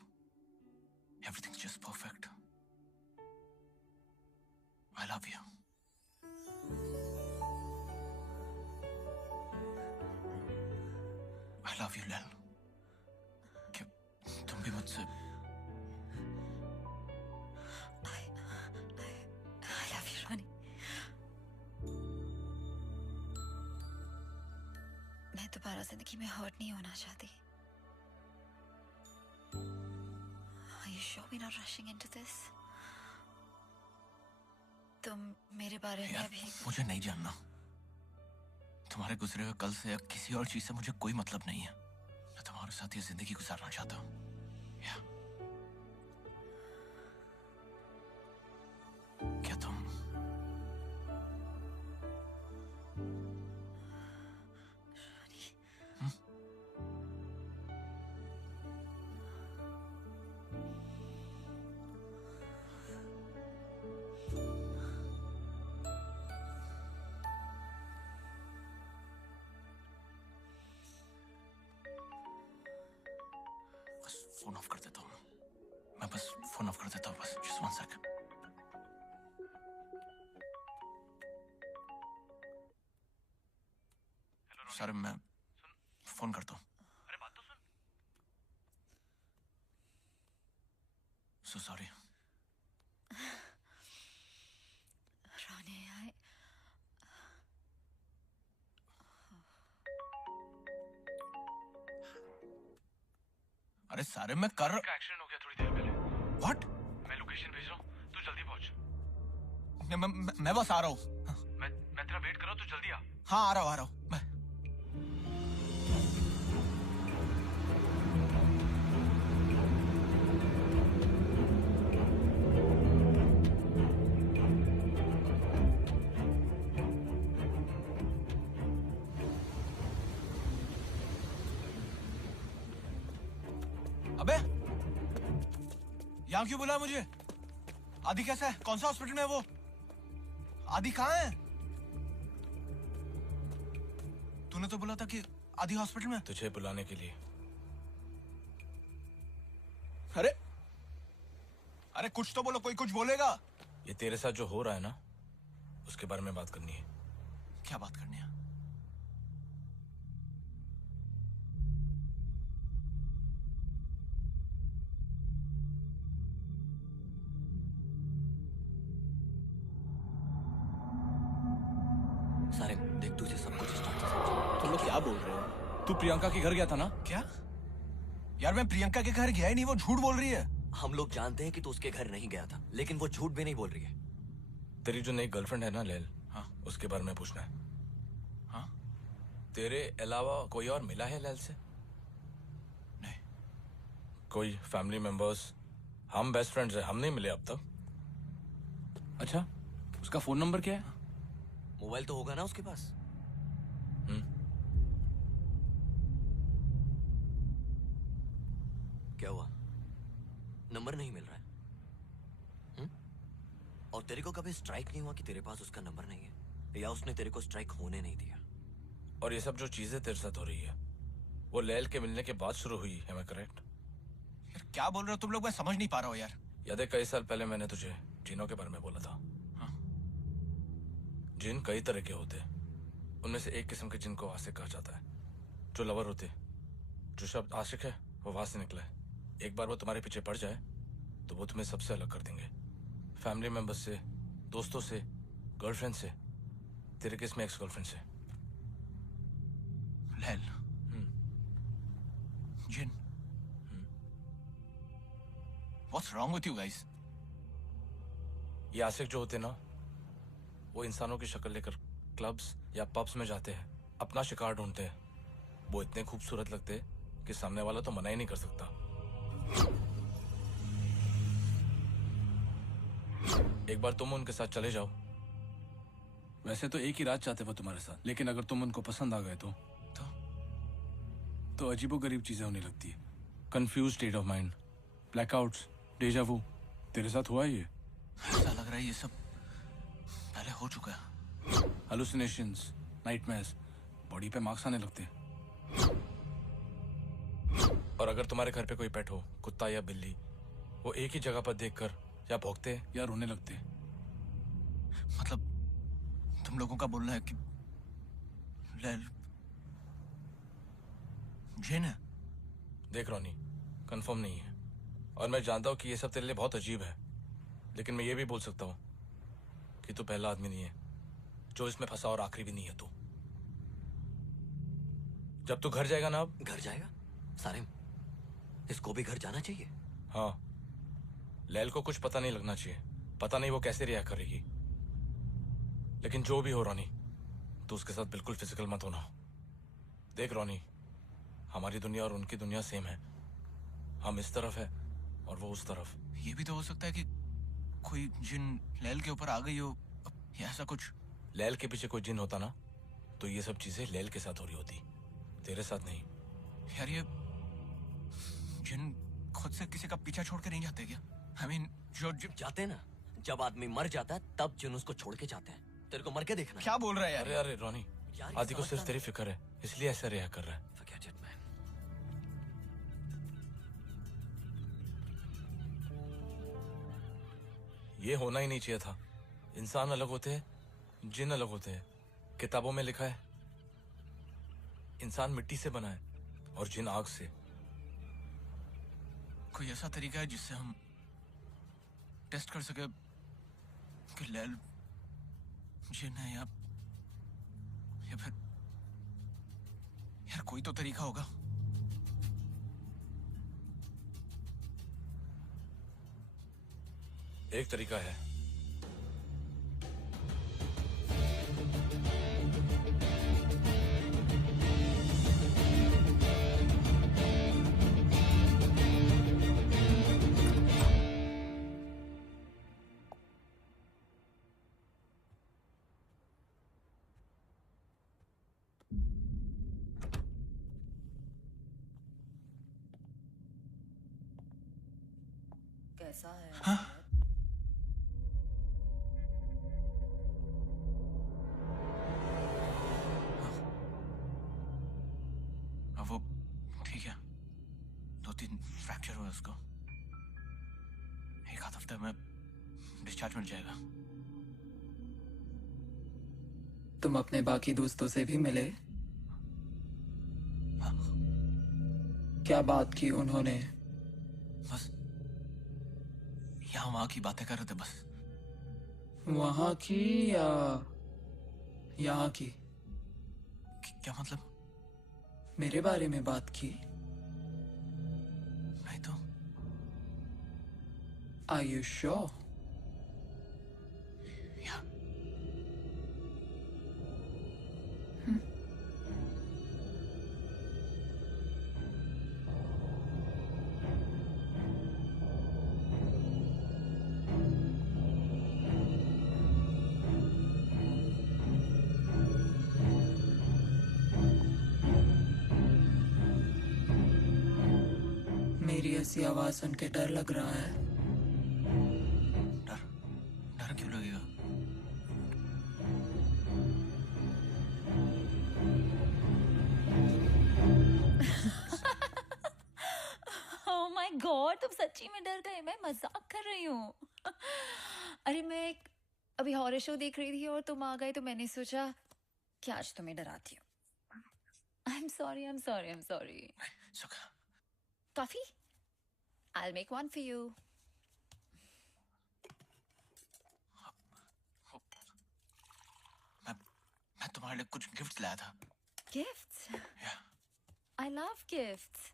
everything's just perfect. I love you. I love you लैल। क्या तुम भी मुझसे I love you, Ronnie. मैं दोबारा जिंदगी में हर्ट नहीं होना चाहती। Are you sure we're not rushing into this? तुम मेरे बारे में अभी मुझे नहीं जानना। तुम्हारे गुजरे हुए कल से या किसी और चीज से मुझे कोई मतलब नहीं है। मैं तुम्हारे साथ ये जिंदगी गुजारना चाहता हूँ। क्या तुम फोन ऑफ कर देता हूँ। मैं बस फोन ऑफ कर देता हूँ बस। Just 1 second. सर मैं फोन करता हूँ। अरे बात तो सुन। So sorry. Ronnie, अरे सारे मैं कर का एक्सीडेंट हो गया थोड़ी देर पहले। What? मैं लोकेशन भेज रहा हूँ, तू जल्दी पहुंच। मैं बस आ रहा हूँ। मैं तेरा वेट कर रहा हूँ, तू जल्दी आ। हाँ आ रहा हूँ मैं। अबे यहाँ क्यों बुलाया मुझे? आदि कैसा है? कौन सा हॉस्पिटल में है वो? आदि कहाँ है? तूने तो बोला था कि आदि हॉस्पिटल में। तुझे बुलाने के लिए। अरे अरे कुछ तो बोलो, कोई कुछ बोलेगा। ये तेरे साथ जो हो रहा है ना, उसके बारे में बात करनी है। क्या बात करनी है? सारे देख, तुझे सब कुछ तुम लोग क्या बोल रहे हो? तू प्रियंका के घर गया था ना? क्या यार, मैं प्रियंका के घर गया ही नहीं। वो झूठ बोल रही है। हम लोग जानते हैं कि तू उसके घर नहीं गया था, लेकिन वो झूठ भी नहीं बोल रही है। तेरी जो नई गर्लफ्रेंड है ना लैल, हाँ उसके बारे में पूछना है। हाँ तेरे अलावा कोई और मिला है लैल से? नहीं। कोई फैमिली मेंबर्स? हम बेस्ट फ्रेंड्स हैं, हम नहीं मिले अब तक। अच्छा, उसका फोन नंबर क्या है? मोबाइल तो होगा ना उसके पास। क्या हुआ? नंबर नहीं मिल रहा है? और तेरे को कभी स्ट्राइक नहीं हुआ कि तेरे पास उसका नंबर नहीं है, या उसने तेरे को स्ट्राइक होने नहीं दिया? और ये सब जो चीजें तेरे साथ हो रही है, वो लैल के मिलने के बाद शुरू हुई है, मैं करेक्ट? यार क्या बोल रहे हो तुम लोग? मैं समझ नहीं पा रहा हूँ यार। याद है कई साल पहले मैंने तुझे जिनों के बारे में बोला था? हाँ। जिन कई तरह के होते हैं। उनमें से एक किस्म के जिन को आशिक कहा जाता है, जो लवर होते। जो शब्द आशिक है वो वहां से निकला है। एक बार वो तुम्हारे पीछे पड़ जाए तो वो तुम्हें सबसे अलग कर देंगे। फैमिली मेंबर्स से, दोस्तों से, गर्लफ्रेंड से। तेरे केस में एक्स गर्लफ्रेंड से। लैल, जिन, What's wrong with you guys? ये आशिक जो होते ना, वो इंसानों की शक्ल लेकर क्लब्स या पब्स में जाते हैं, अपना शिकार ढूंढते हैं। वो इतने खूबसूरत लगते हैं कि सामने वाला तो मना ही नहीं कर सकता। एक बार तुम उनके साथ चले जाओ। वैसे तो एक ही रात चाहते वो तुम्हारे साथ, लेकिन अगर तुम उनको पसंद आ गए तो अजीबोगरीब चीजें होने लगती है। Confuse state of mind, blackouts, deja vu. तेरे साथ हुआ है ये? ऐसा लग रहा है ये सब पहले हो चुका है। हालुसिनेशंस, नाइटमेयर्स, बॉडी पे मार्क्स आने लगते हैं। और अगर तुम्हारे घर पे कोई पेट हो, कुत्ता या बिल्ली, वो एक ही जगह पर देखकर या भौंकते हैं या रोने लगते हैं। मतलब तुम लोगों का बोलना है कि लैल जिन है? देख रोनी, कंफर्म नहीं है और मैं जानता हूँ कि ये सब तेरे लिए बहुत अजीब है, लेकिन मैं ये भी बोल सकता हूँ कि तू पहला आदमी नहीं है जो इसमें फंसा और आखिरी भी नहीं है तू। जब तू घर जाएगा ना, अब घर जाएगा? सारिम, इसको भी घर जाना चाहिए। हाँ, लैल को कुछ पता नहीं लगना चाहिए। पता नहीं वो कैसे रिएक्ट करेगी, लेकिन जो भी हो रोनी, तू उसके साथ बिल्कुल फिजिकल मत होना। देख रोनी, हमारी दुनिया और उनकी दुनिया सेम है। हम इस तरफ है और वो उस तरफ। ये भी तो हो सकता है कि कोई जिन लैल के ऊपर आ गई हो या ऐसा कुछ। लैल के पीछे कोई जिन होता ना, तो ये सब चीजें लैल के साथ हो रही होती, तेरे साथ नहीं। यार ये जिन खुद से किसी का पीछा छोड़ के नहीं जाते क्या? I mean, जो जाते ना, जब आदमी मर जाता है तब जिन उसको छोड़ के जाते हैं। तेरे को मर के देखना। क्या बोल रहा है यार? अरे अरे रोनी, आदि को सिर्फ तेरी फिक्र है, इसलिए ऐसा रिएक्ट कर रहा है। Forget it, man. ये होना ही नहीं चाहिए था। इंसान अलग होते हैं, जिन अलग होते हैं। किताबों में लिखा है इंसान मिट्टी से बना है और जिन आग से। कोई ऐसा तरीका है जिससे हम टेस्ट कर सके कि लैल जिन है या फिर यार कोई तो तरीका होगा। एक तरीका है। कैसा है? हाँ? अब वो ठीक है, 2-3 फ्रैक्चर हुआ उसको। एक आध हफ्ते में डिस्चार्ज मिल जाएगा। तुम अपने बाकी दोस्तों से भी मिले? हाँ। क्या बात की उन्होंने? बस यहाँ वहां की बातें कर रहे थे बस। वहां की या यहाँ की? क्या मतलब? मेरे बारे में बात की? नहीं तो। Are you sure? या मेरी ऐसी आवाज सुन के डर लग रहा है। डर? डर क्यों लगेगा? Oh my God, तुम सच्ची में डर गए? मैं मजाक कर रही हूँ। अरे मैं अभी हॉरर शो देख रही थी और तुम आ गए तो मैंने सोचा कि आज तुम्हें डराती हूँ। I'm sorry, I'm sorry, I'm sorry. सुखा, Coffee? I'll make one for you. मैं तुम्हारे लिए कुछ गिफ्ट लाया था। Gifts? Yeah. I love gifts.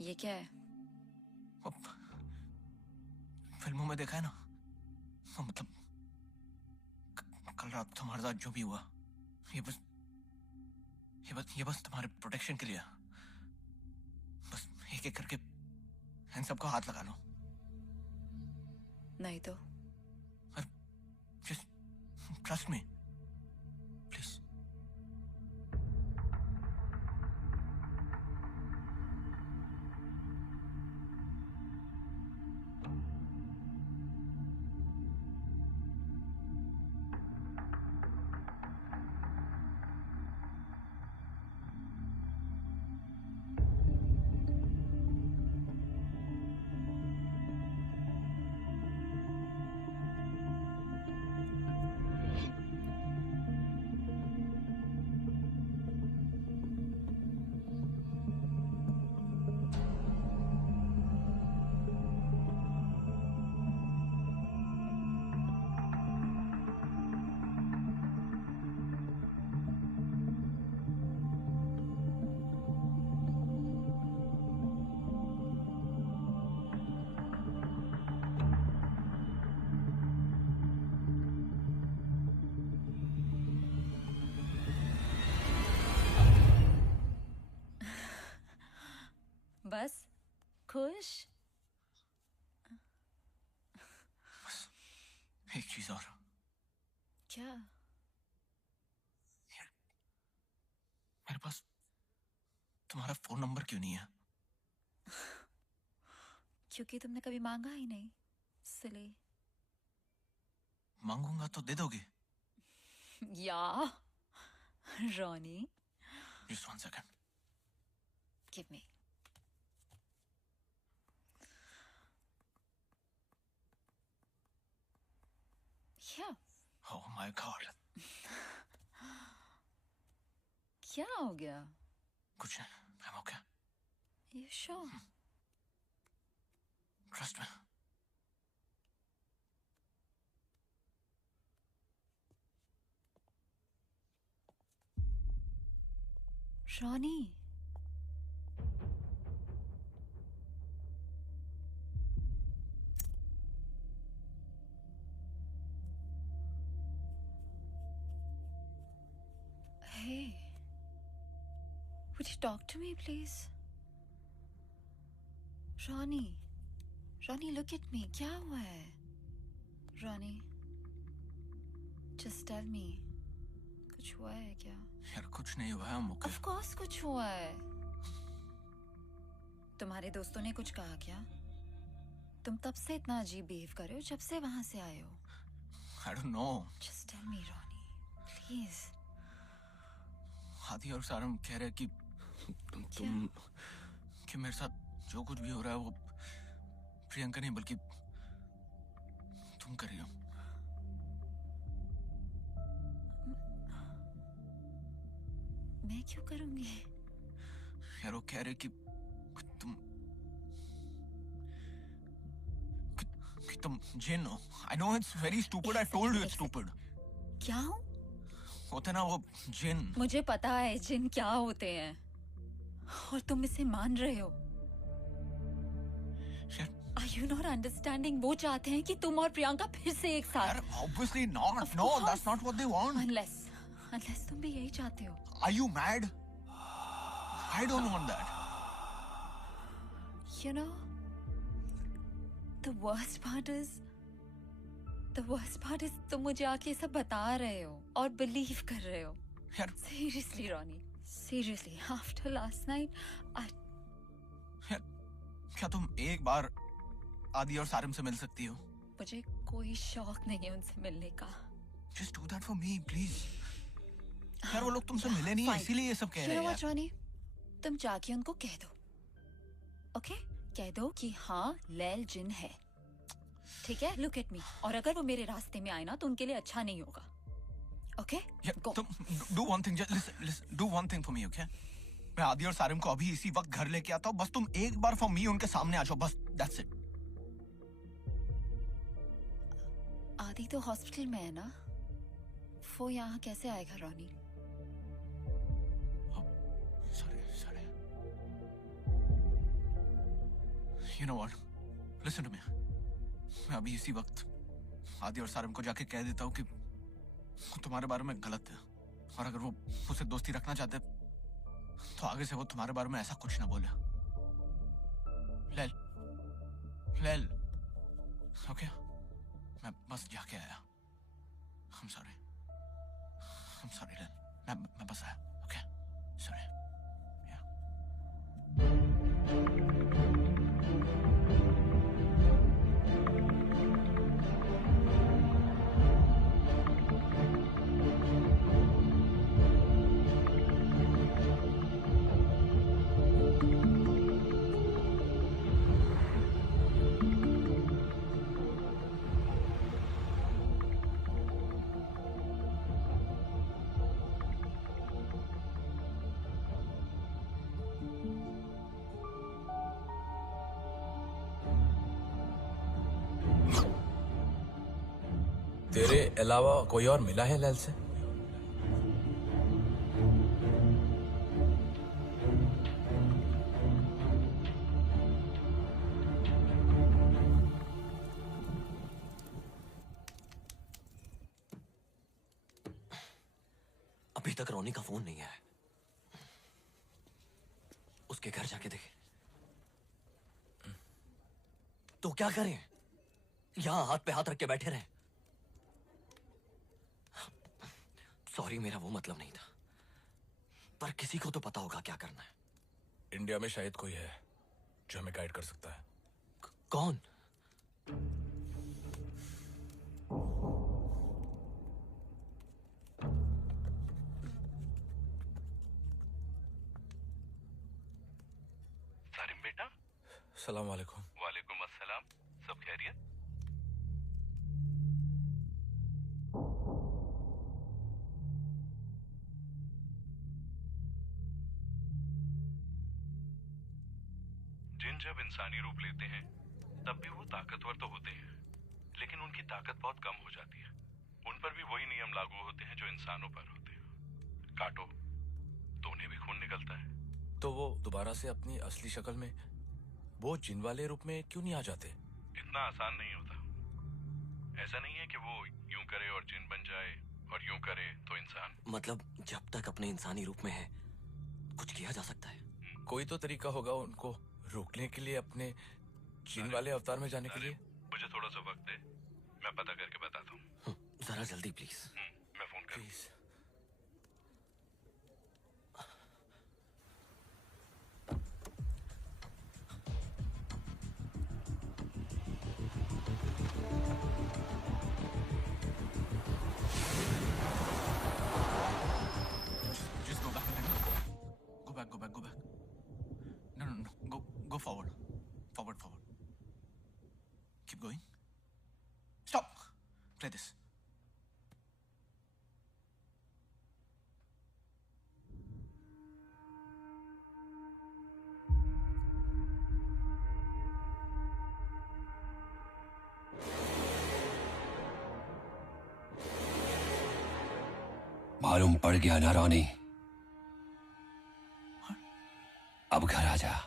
ये क्या है? अब फिल्मों में देखा है ना, वो मतलब कल रात तुम्हारे साथ जो भी हुआ, ये बस तुम्हारे प्रोटेक्शन के लिए। बस एक एक करके इन सबको हाथ लगा लो। नहीं तो जस्ट ट्रस्ट मी प्लीज। बस खुश? एक चीज और। क्या? मेरे पास तुम्हारा फोन नंबर क्यों नहीं है? क्योंकि तुमने कभी मांगा ही नहीं, इसलिए। मांगूंगा तो दे दोगे? या Ronnie, just 1 second. Give me. क्या? Oh my god. क्या हो गया? कुछ नहीं, I'm okay. You sure? Trust me. Ronnie, hey, would you talk to me, please? Ronnie, Ronnie, look at me. क्या हुआ है? Ronnie, just tell me. कुछ हुआ है क्या? यार कुछ नहीं हुआ है, I'm okay. Of course कुछ हुआ है। तुम्हारे दोस्तों ने कुछ कहा क्या? तुम तब से इतना अजीब बिहेव कर रहे हो जब से वहां से आए हो। I don't know. Just tell me, Ronnie, please. Hadi और सारम कह रहे कि तुम कि मेरे साथ जो कुछ भी हो रहा है वो प्रियंका नहीं बल्कि तुम कर रही हो। मैं क्यों करूंगी? यार वो कह रहे कि तुम जिन हो। I know it's very stupid. I told you it's stupid. क्या हूँ? होते ना वो जिन। मुझे पता है जिन क्या होते हैं और तुम इसे मान रहे हो। Are you not understanding? वो चाहते हैं कि तुम और प्रियंका फिर से एक साथ। यार obviously not. No, that's not what they want. Unless तुम भी यही चाहते हो। Are you mad? I don't want that. You know, the worst part is तुम मुझे आके सब बता रहे हो और बिलीव कर रहे हो। यार Seriously, Ronnie, seriously, after last night, यार क्या तुम एक बार आदि और सारिम से मिल सकती हो? मुझे कोई शौक नहीं है उनसे मिलने का। Just do that for me, please. यार वो लोग तुमसे मिले नहीं, इसीलिए ये सब कह रहे हैं यार। रॉनी, तुम जाके उनको कह दो, ओके? कह दो कि हाँ लैल जिन है, ठीक है? Look at me. और अगर वो मेरे रास्ते में आए ना तो उनके लिए अच्छा नहीं होगा, ओके? Go. तुम do one thing, just listen, do one thing for me, okay? मैं आदि और सारिम को अभी इसी वक्त घर लेके आता हूँ, बस तुम एक बार for me उनके सामने आ जाओ, बस that's it. आदि तो हॉस्पिटल में है ना, वो यहाँ कैसे आएगा Ronnie? Sorry. You know what? Listen to me. मैं अभी इसी वक्त आदि और सारिम को जाके कह देता हूँ कि वो तुम्हारे बारे में गलत है, और अगर वो मुझसे दोस्ती रखना चाहते तो आगे से वो तुम्हारे बारे में ऐसा कुछ ना बोले। लेल, ओके? मैं बस जाके आया। I'm sorry, लेल। मैं बस आया, ओके? Sorry। तेरे अलावा कोई और मिला है लैल से? अभी तक रोनी का फोन नहीं आया है। उसके घर जाके देखे तो क्या करें? यहां हाथ पे हाथ रख के बैठे रहे? सॉरी, मेरा वो मतलब नहीं था, पर किसी को तो पता होगा क्या करना है। इंडिया में शायद कोई है जो हमें गाइड कर सकता है। कौन? सारिम बेटा। सलाम वालेकुम। वालेकुम अस्सलाम। सब खैरियत? जिन जब इंसानी रूप लेते हैं तब भी वो ताकतवर तो होते हैं, लेकिन उनकी ताकत बहुत कम हो जाती है। उन पर भी वही नियम लागू होते हैं जो इंसानों पर होते हैं। काटो तो उन्हें भी खून निकलता है। तो वो दोबारा से अपनी असली शक्ल में, वो जिन वाले रूप में क्यों नहीं आ जाते? इतना आसान नहीं होता। ऐसा नहीं है कि वो यूं करे और जिन बन जाए और यूं करे तो इंसान। मतलब जब तक अपने इंसानी रूप में है कुछ किया जा सकता है। कोई तो तरीका होगा उनको रोकने के लिए, अपने जिन वाले अवतार में जाने के लिए। मुझे थोड़ा सा वक्त दे, मैं पता करके बताता हूँ। जरा जल्दी प्लीज। मैं फोन कर। Just go back. Go back. No. Go forward. Forward. Keep going. Stop. Play this. मालूम पड़ गया ना रोनी? अब घर आ जा।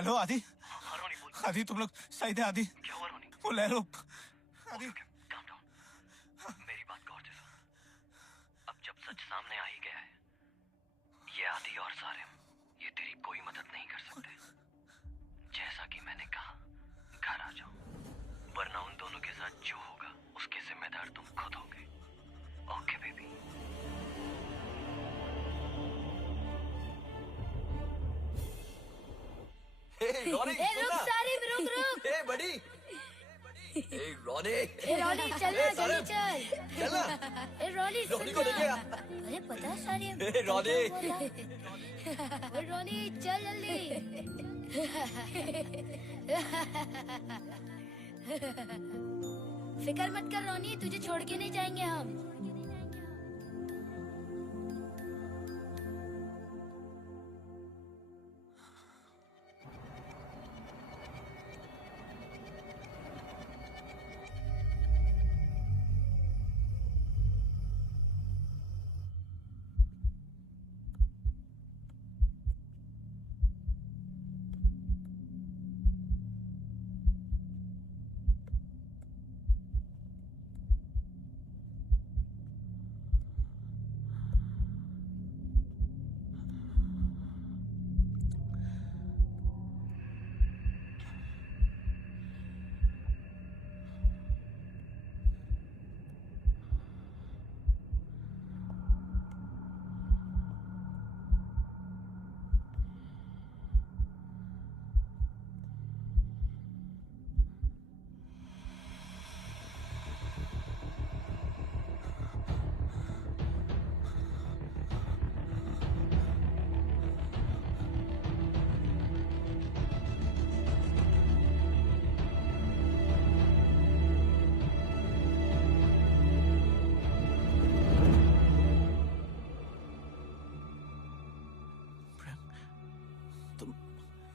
हेलो आदि। आदि तुम लोग सही थे? आदि क्या हुआ रोनी? वो ले लो। आदि मेरी बात गौर से सुन। अब जब सच सामने आ ही गया है, ये आदि और सारिम ये तेरी कोई मदद नहीं कर सकते। जैसा कि मैंने कहा, घर आ जाओ, वरना उन दोनों के साथ जो होगा उसके जिम्मेदार तुम खुद होगे। Okay baby. रोनी, रुक सारिम, रुक। ए बड़ी। ए रोनी। रोनी चल ना, जल्दी चल। चल ना। रोनी रोनी को लेके आ। अरे पता है सारिम। रोनी। ओए रोनी चल जल्दी। फिक्र मत कर रोनी, तुझे छोड़ के नहीं जाएंगे हम।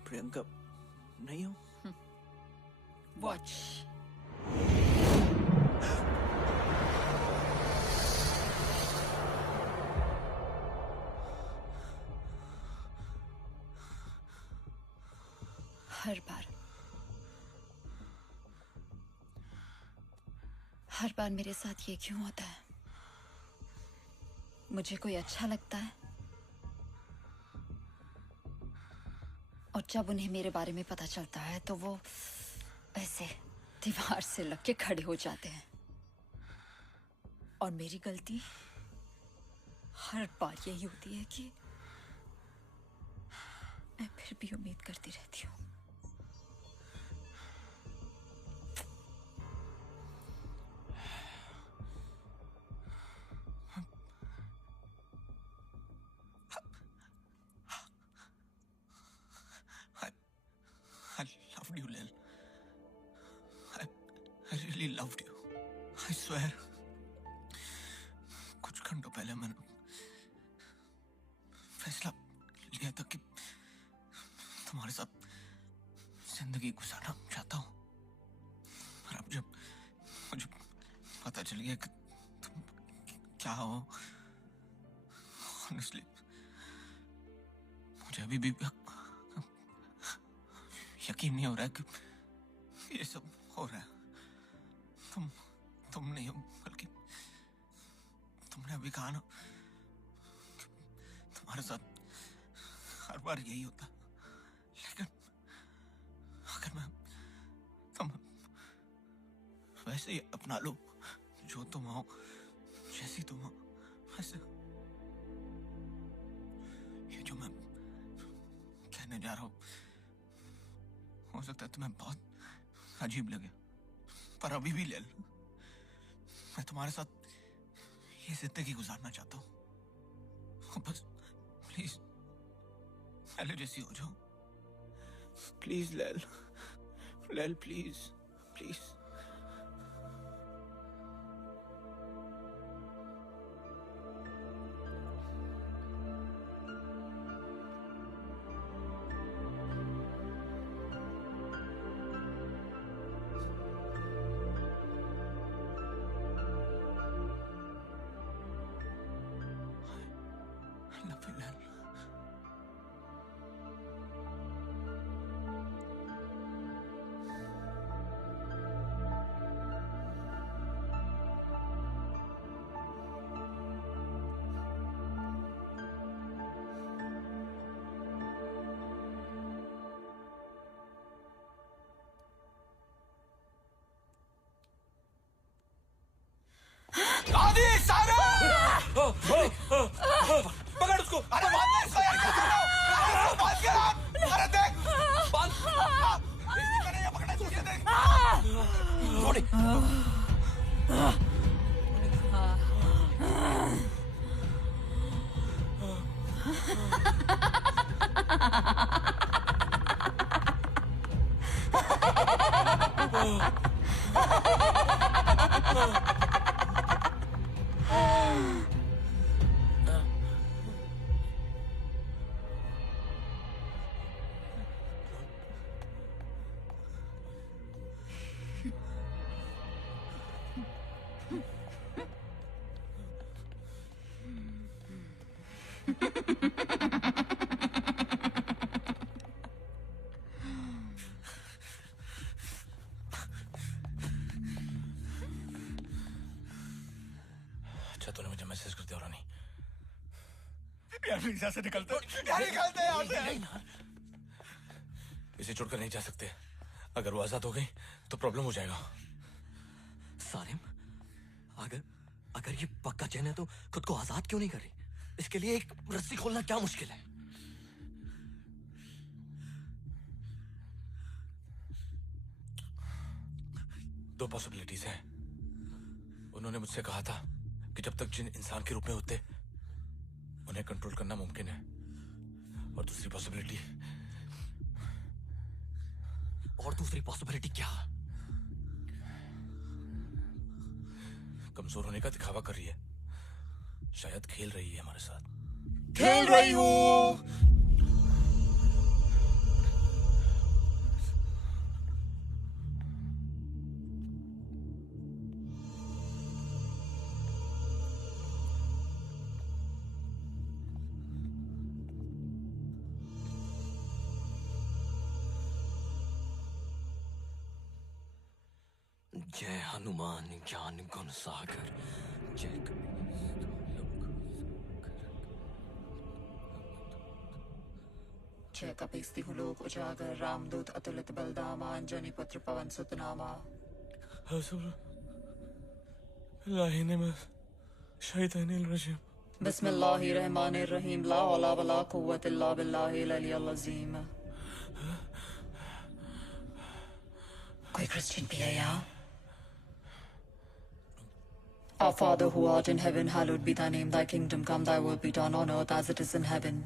प्रियंका नहीं हो? वॉच। हर बार मेरे साथ ये क्यों होता है? मुझे कोई अच्छा लगता है और जब उन्हें मेरे बारे में पता चलता है तो वो ऐसे दीवार से लग के खड़े हो जाते हैं। और मेरी गलती हर बार यही होती है कि मैं फिर भी उम्मीद करती रहती हूँ। I loved you, Lil. I really loved you. I swear. कुछ घंटों पहले मैंने फैसला लिया था कि तुम्हारे साथ जिंदगी गुजारना चाहता हूँ। पर अब जब मुझे पता चल गया कि तुम क्या हो, honestly, मुझे अभी भी यकीन नहीं हो रहा है कि ये सब हो रहा है। तुम नहीं हो, बल्कि तुमने अभी कहा ना कि तुम्हारे साथ हर बार यही होता। लेकिन अगर मैं तुम वैसे ही अपना लो, जो तुम हो, जैसी तुम हो, वैसे ये जो मैं कहने जा रहा हूँ हो सकता है तुम्हें बहुत अजीब लगे, पर अभी भी ले लो। मैं तुम्हारे साथ ये जिंदगी गुजारना चाहता हूँ। बस प्लीज पहले जैसी हो जाओ। प्लीज लेल, लेल प्लीज प्लीज। अच्छा तूने मुझे मैसेज कर दिया रानी। यार प्लीज यहाँ से निकलते यार निकलते यहाँ से। इसे छोड़कर नहीं जा सकते। अगर वो आजाद हो गई तो प्रॉब्लम हो जाएगा। सालिम, अगर अगर ये पक्का चैन है तो खुद को आजाद क्यों नहीं कर रही? इसके लिए एक रस्सी खोलना क्या मुश्किल है? दो पॉसिबिलिटीज हैं। उन्होंने मुझसे कहा था कि जब तक जिन इंसान के रूप में होते उन्हें कंट्रोल करना मुमकिन है। और दूसरी पॉसिबिलिटी क्या? कमजोर होने का दिखावा कर रही है। शायद खेल रही है हमारे साथ। खेल रही हूँ। जय हनुमान ज्ञान गुण सागर जय जय कपीस्ति लोक उजागर रामदूत अतुलित बलदामा अंजनी पुत्र पवन सुत नामा। बिस्मिल्लाहिर्रहमानिर्रहीम ला हौला वला कुव्वत इल्ला बिल्लाहिल अलिय्यिल अज़ीम। कोई क्रिश्चियन भी है यहाँ? Our Father who art in heaven, hallowed be thy name. Thy kingdom come, thy will be done on earth as it is in heaven.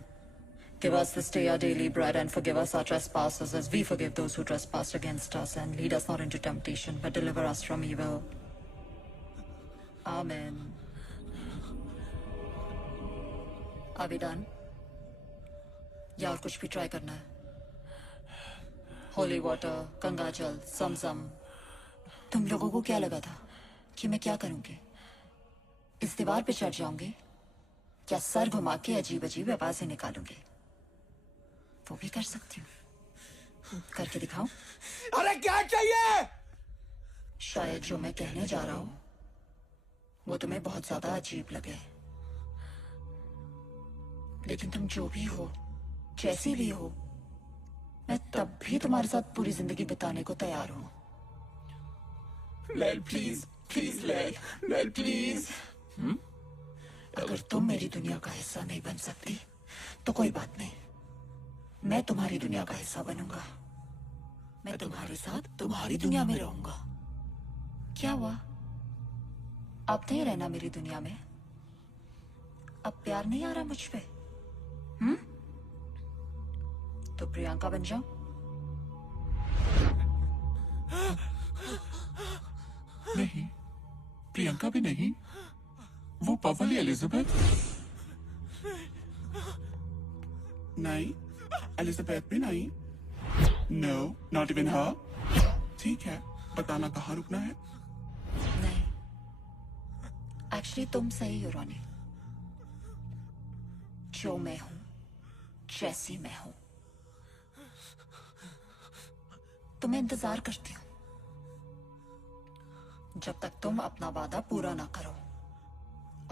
Give us this day our daily bread, and forgive us our trespasses as we forgive those who trespass against us. And lead us not into temptation, but deliver us from evil. Amen. Are we done? या और कुछ भी try करना है? Holy water, Ganga जल, समसम। तुम लोगों को क्या लगा था कि मैं क्या करूंगी? इस दीवार पे चढ़ जाऊंगी या सर घुमा के अजीब अजीब आवाजें निकालूंगी? वो भी कर सकती हूँ। करके दिखाऊं? अरे क्या चाहिए? शायद जो मैं कहने जा रहा हूँ वो तुम्हें बहुत ज्यादा अजीब लगे, लेकिन तुम जो भी हो, जैसी भी हो, मैं तब भी तुम्हारे साथ पूरी जिंदगी बिताने को तैयार हूँ। लेल प्लीज, प्लीज लेल, लेल प्लीज। अगर तुम मेरी दुनिया का हिस्सा नहीं बन सकती तो कोई बात नहीं, मैं तुम्हारी दुनिया का हिस्सा बनूंगा। मैं तुम्हारे साथ तुम्हारी दुनिया में रहूंगा। क्या हुआ? अब नहीं रहना मेरी दुनिया में? अब प्यार नहीं आ रहा मुझ पे? तो प्रियंका बन जाओ। नहीं, प्रियंका भी नहीं, वो पवली एलिजाबेथ। नहीं, एलिजाबेथ भी नहीं। नो, नॉट इवन हर। ठीक है, बताना कहाँ रुकना है? नहीं, एक्चुअली तुम सही हो रोनी। जो मैं हूं, जैसी मैं हूं, तुम्हें इंतजार करती हूं। जब तक तुम अपना वादा पूरा ना करो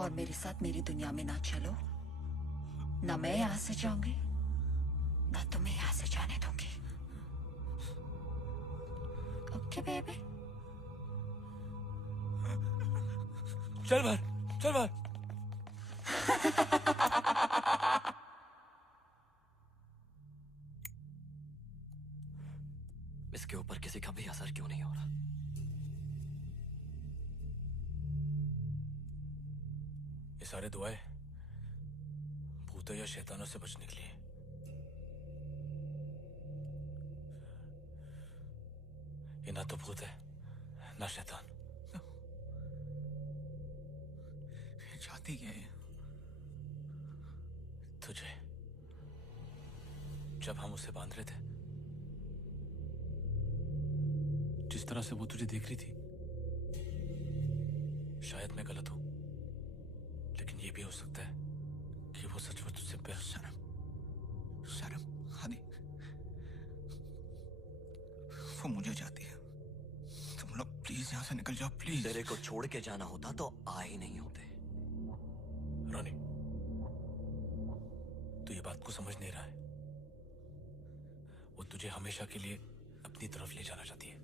और मेरे साथ मेरी दुनिया में ना चलो, ना मैं यहां से जाऊंगी, ना तुम्हें यहां से जाने दूंगी। Okay baby? चल बाहर, चल बाहर। इसके ऊपर किसी का भी असर क्यों नहीं हो रहा? ये सारे दुआएं भूतों या शैतानों से बचने के लिए। ये ना तो भूत है ना शैतान। चाहती क्या है? तुझे जब हम उसे बांध रहे थे, जिस तरह से वो तुझे देख रही थी, शायद मैं गलत हूं, लेकिन ये भी हो सकता है कि वो सचमुच तुझसे प्यार। शर्म आदि, वो मुझे चाहती है। तुम लोग प्लीज यहाँ से निकल जाओ, प्लीज। तेरे को छोड़ के जाना होता तो आ ही नहीं होते। रॉनी, तू ये बात को समझ नहीं रहा है। वो तुझे हमेशा के लिए अपनी तरफ ले जाना चाहती है।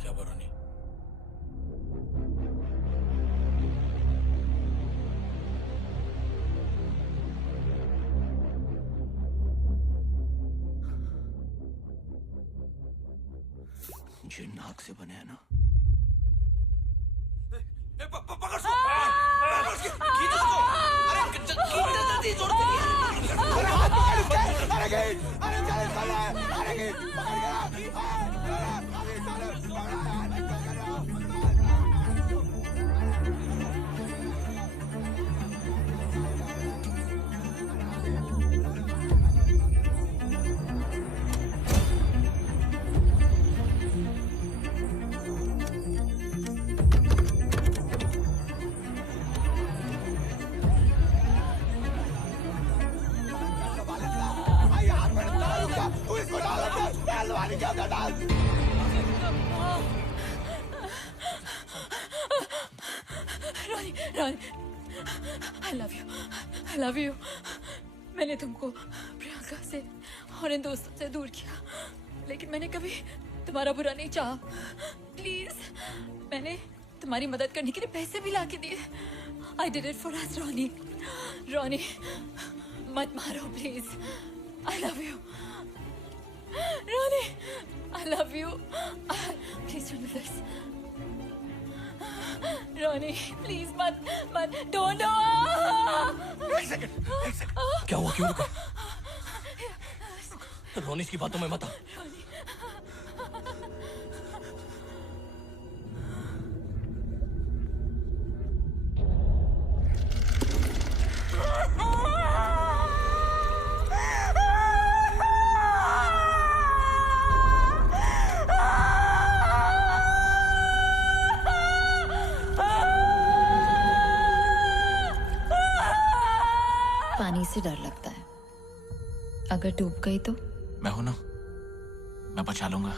क्या हुआ रॉनी? ये नाक से बने हैं ना? पकड़ उसको! खींच उसको! अरे जल्दी जोड़ के! Ronnie, Ronnie, I love you. मैंने तुमको प्रियंका से और इन दोस्तों से दूर किया, लेकिन मैंने कभी तुम्हारा बुरा नहीं चाहा। प्लीज, मैंने तुम्हारी मदद करने के लिए पैसे भी ला के दिए। I did it for us, Ronnie. Ronnie, मत मारो please. I love you. Ronnie, I love you. Please don't do this. Ronnie, please मत, don't do it. एक सेकंड। क्या हुआ? क्यों रुका? रोनिश की बातों में मत आ। पानी से डर लगता है, अगर डूब गई तो? मैं हूं ना, मैं बचा लूंगा।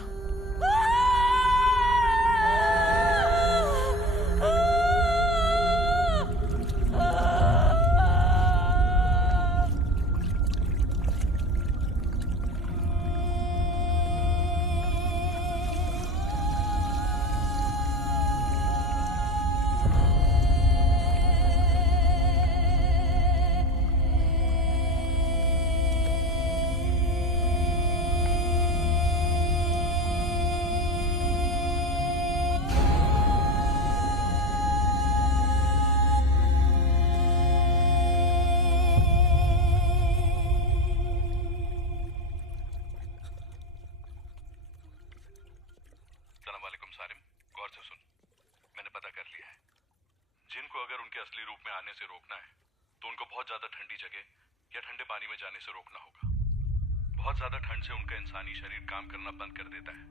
इंसानी शरीर काम करना बंद कर देता है,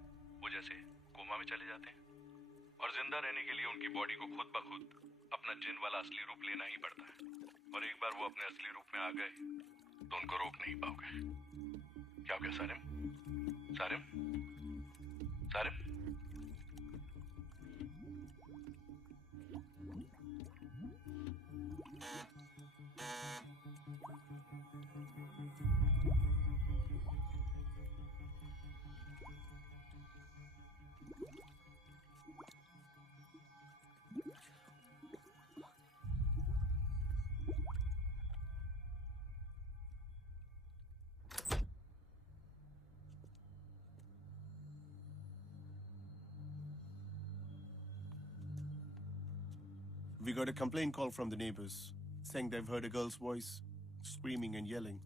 वो जैसे कोमा में चले जाते हैं, और जिंदा रहने के लिए उनकी बॉडी को खुद ब खुद अपना जिन वाला असली रूप लेना ही पड़ता है। और एक बार वो अपने असली रूप में आ गए तो उनको रोक नहीं पाओगे। क्या हो गया Sarim? Sarim? Sarim? We got a complaint call from the neighbors saying they've heard a girl's voice screaming and yelling.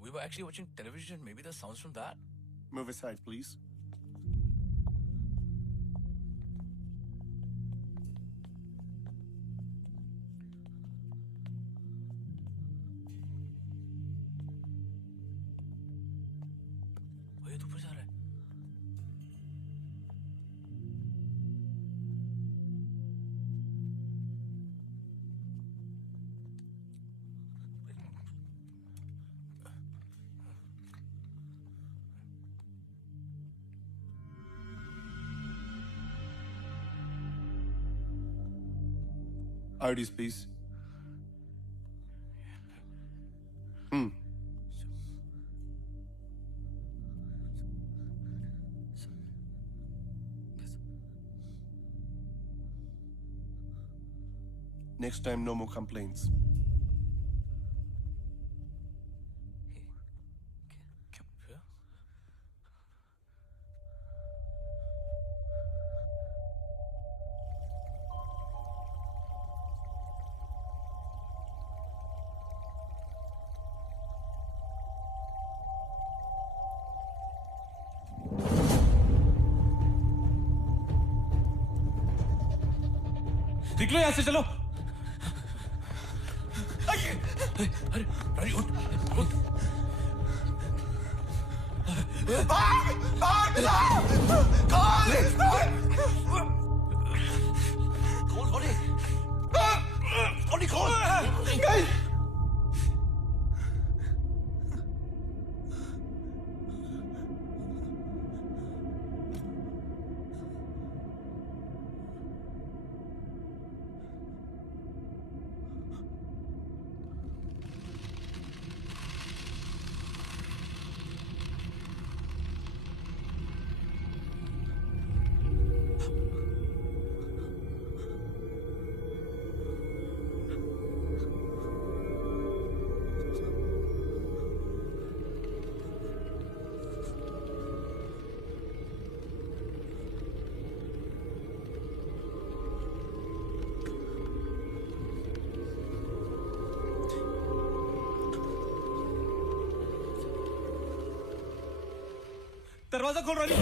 We were actually watching television. Maybe the sounds from that. Move aside, please. ये तो ऊपर जा रहा है. IDs, please. Next time, no more complaints. निकलो यहाँ से, चलो. अरे रानी उठ उठ. दरवाजा खोल रानी.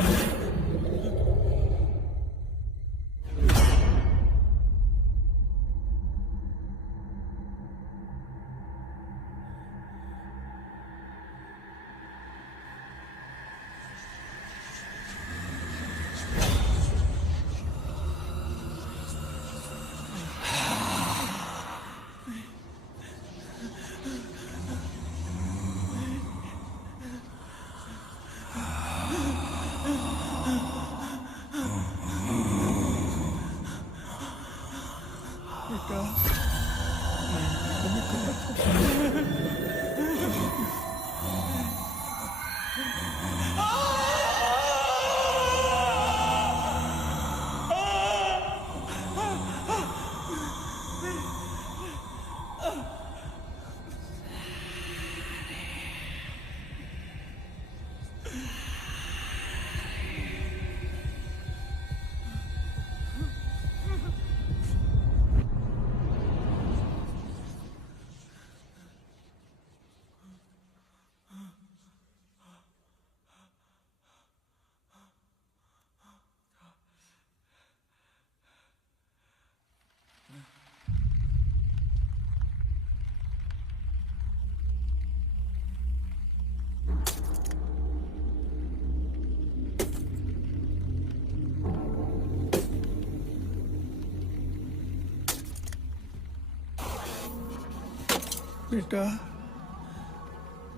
बेटा,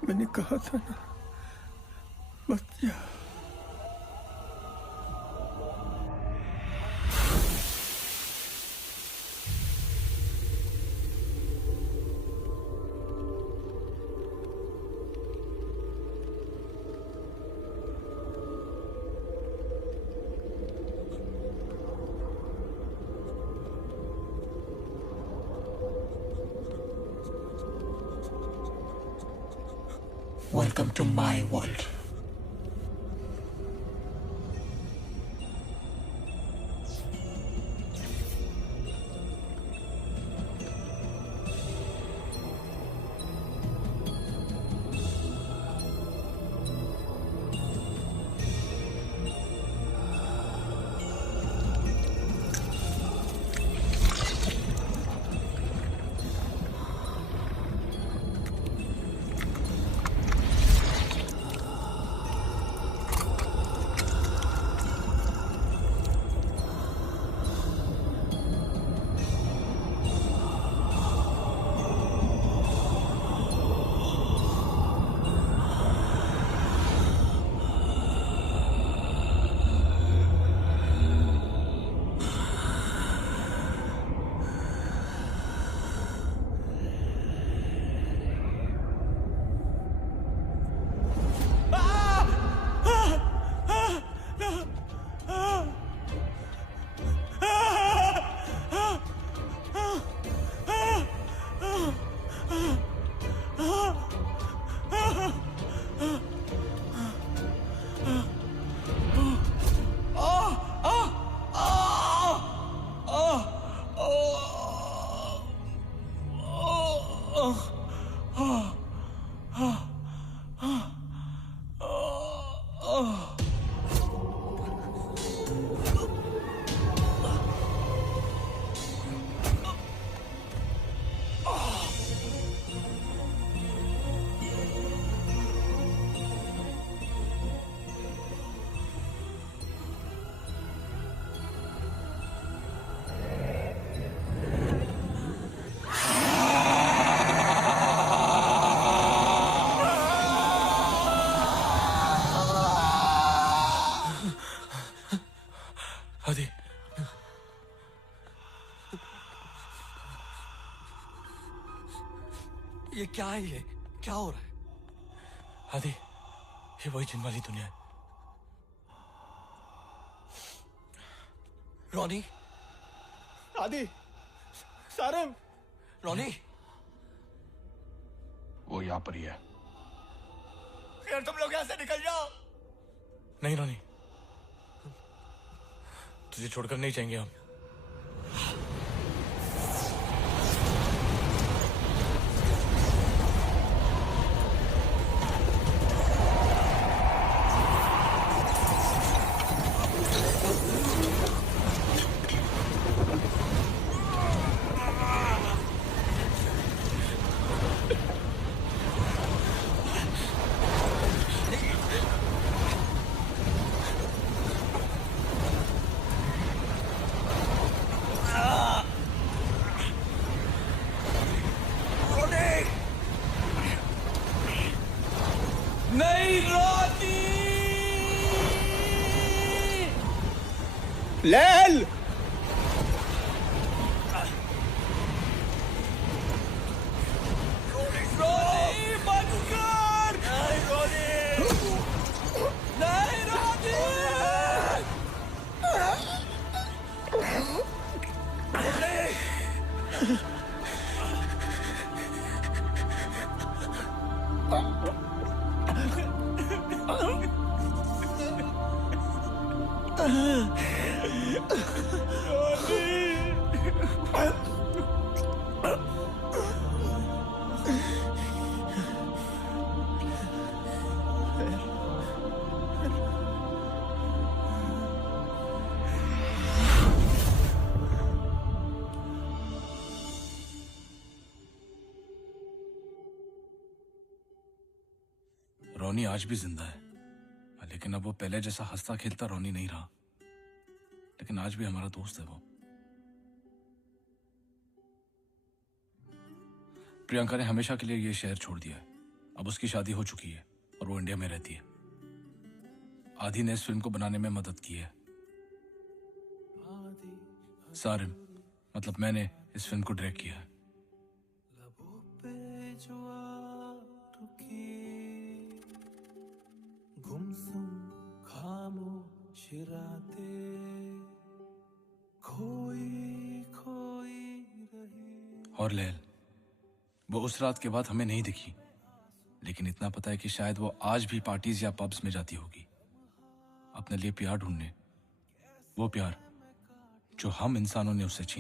मैंने कहा था ना, मत जा. Welcome to my world. आदि, ये क्या है? ये क्या हो रहा है? आदि, ये वही जिन वाली दुनिया है। रॉनी, आदि, सारम, रॉनी, वो यहाँ पर ही है। यार तुम लोग यहाँ से निकल जाओ। नहीं रोनी, तुझे छोड़कर नहीं जाएंगे हम। लेल रोनी आज भी जिंदा है, लेकिन अब वो पहले जैसा हंसता खेलता रोनी नहीं रहा। लेकिन आज भी हमारा दोस्त है वो। प्रियंका ने हमेशा के लिए ये शहर छोड़ दिया है। अब उसकी शादी हो चुकी है और वो इंडिया में रहती है। आदि ने इस फिल्म को बनाने में मदद की है। सारिम, मतलब मैंने इस फिल्म को डायरेक्ट किया है। गुमसुम खामोश रातें खोई खोई रही। और लैल, वो उस रात के बाद हमें नहीं दिखी, लेकिन इतना पता है कि शायद वो आज भी पार्टीज या पब्स में जाती होगी अपने लिए प्यार ढूंढने। वो प्यार जो हम इंसानों ने उससे छीना।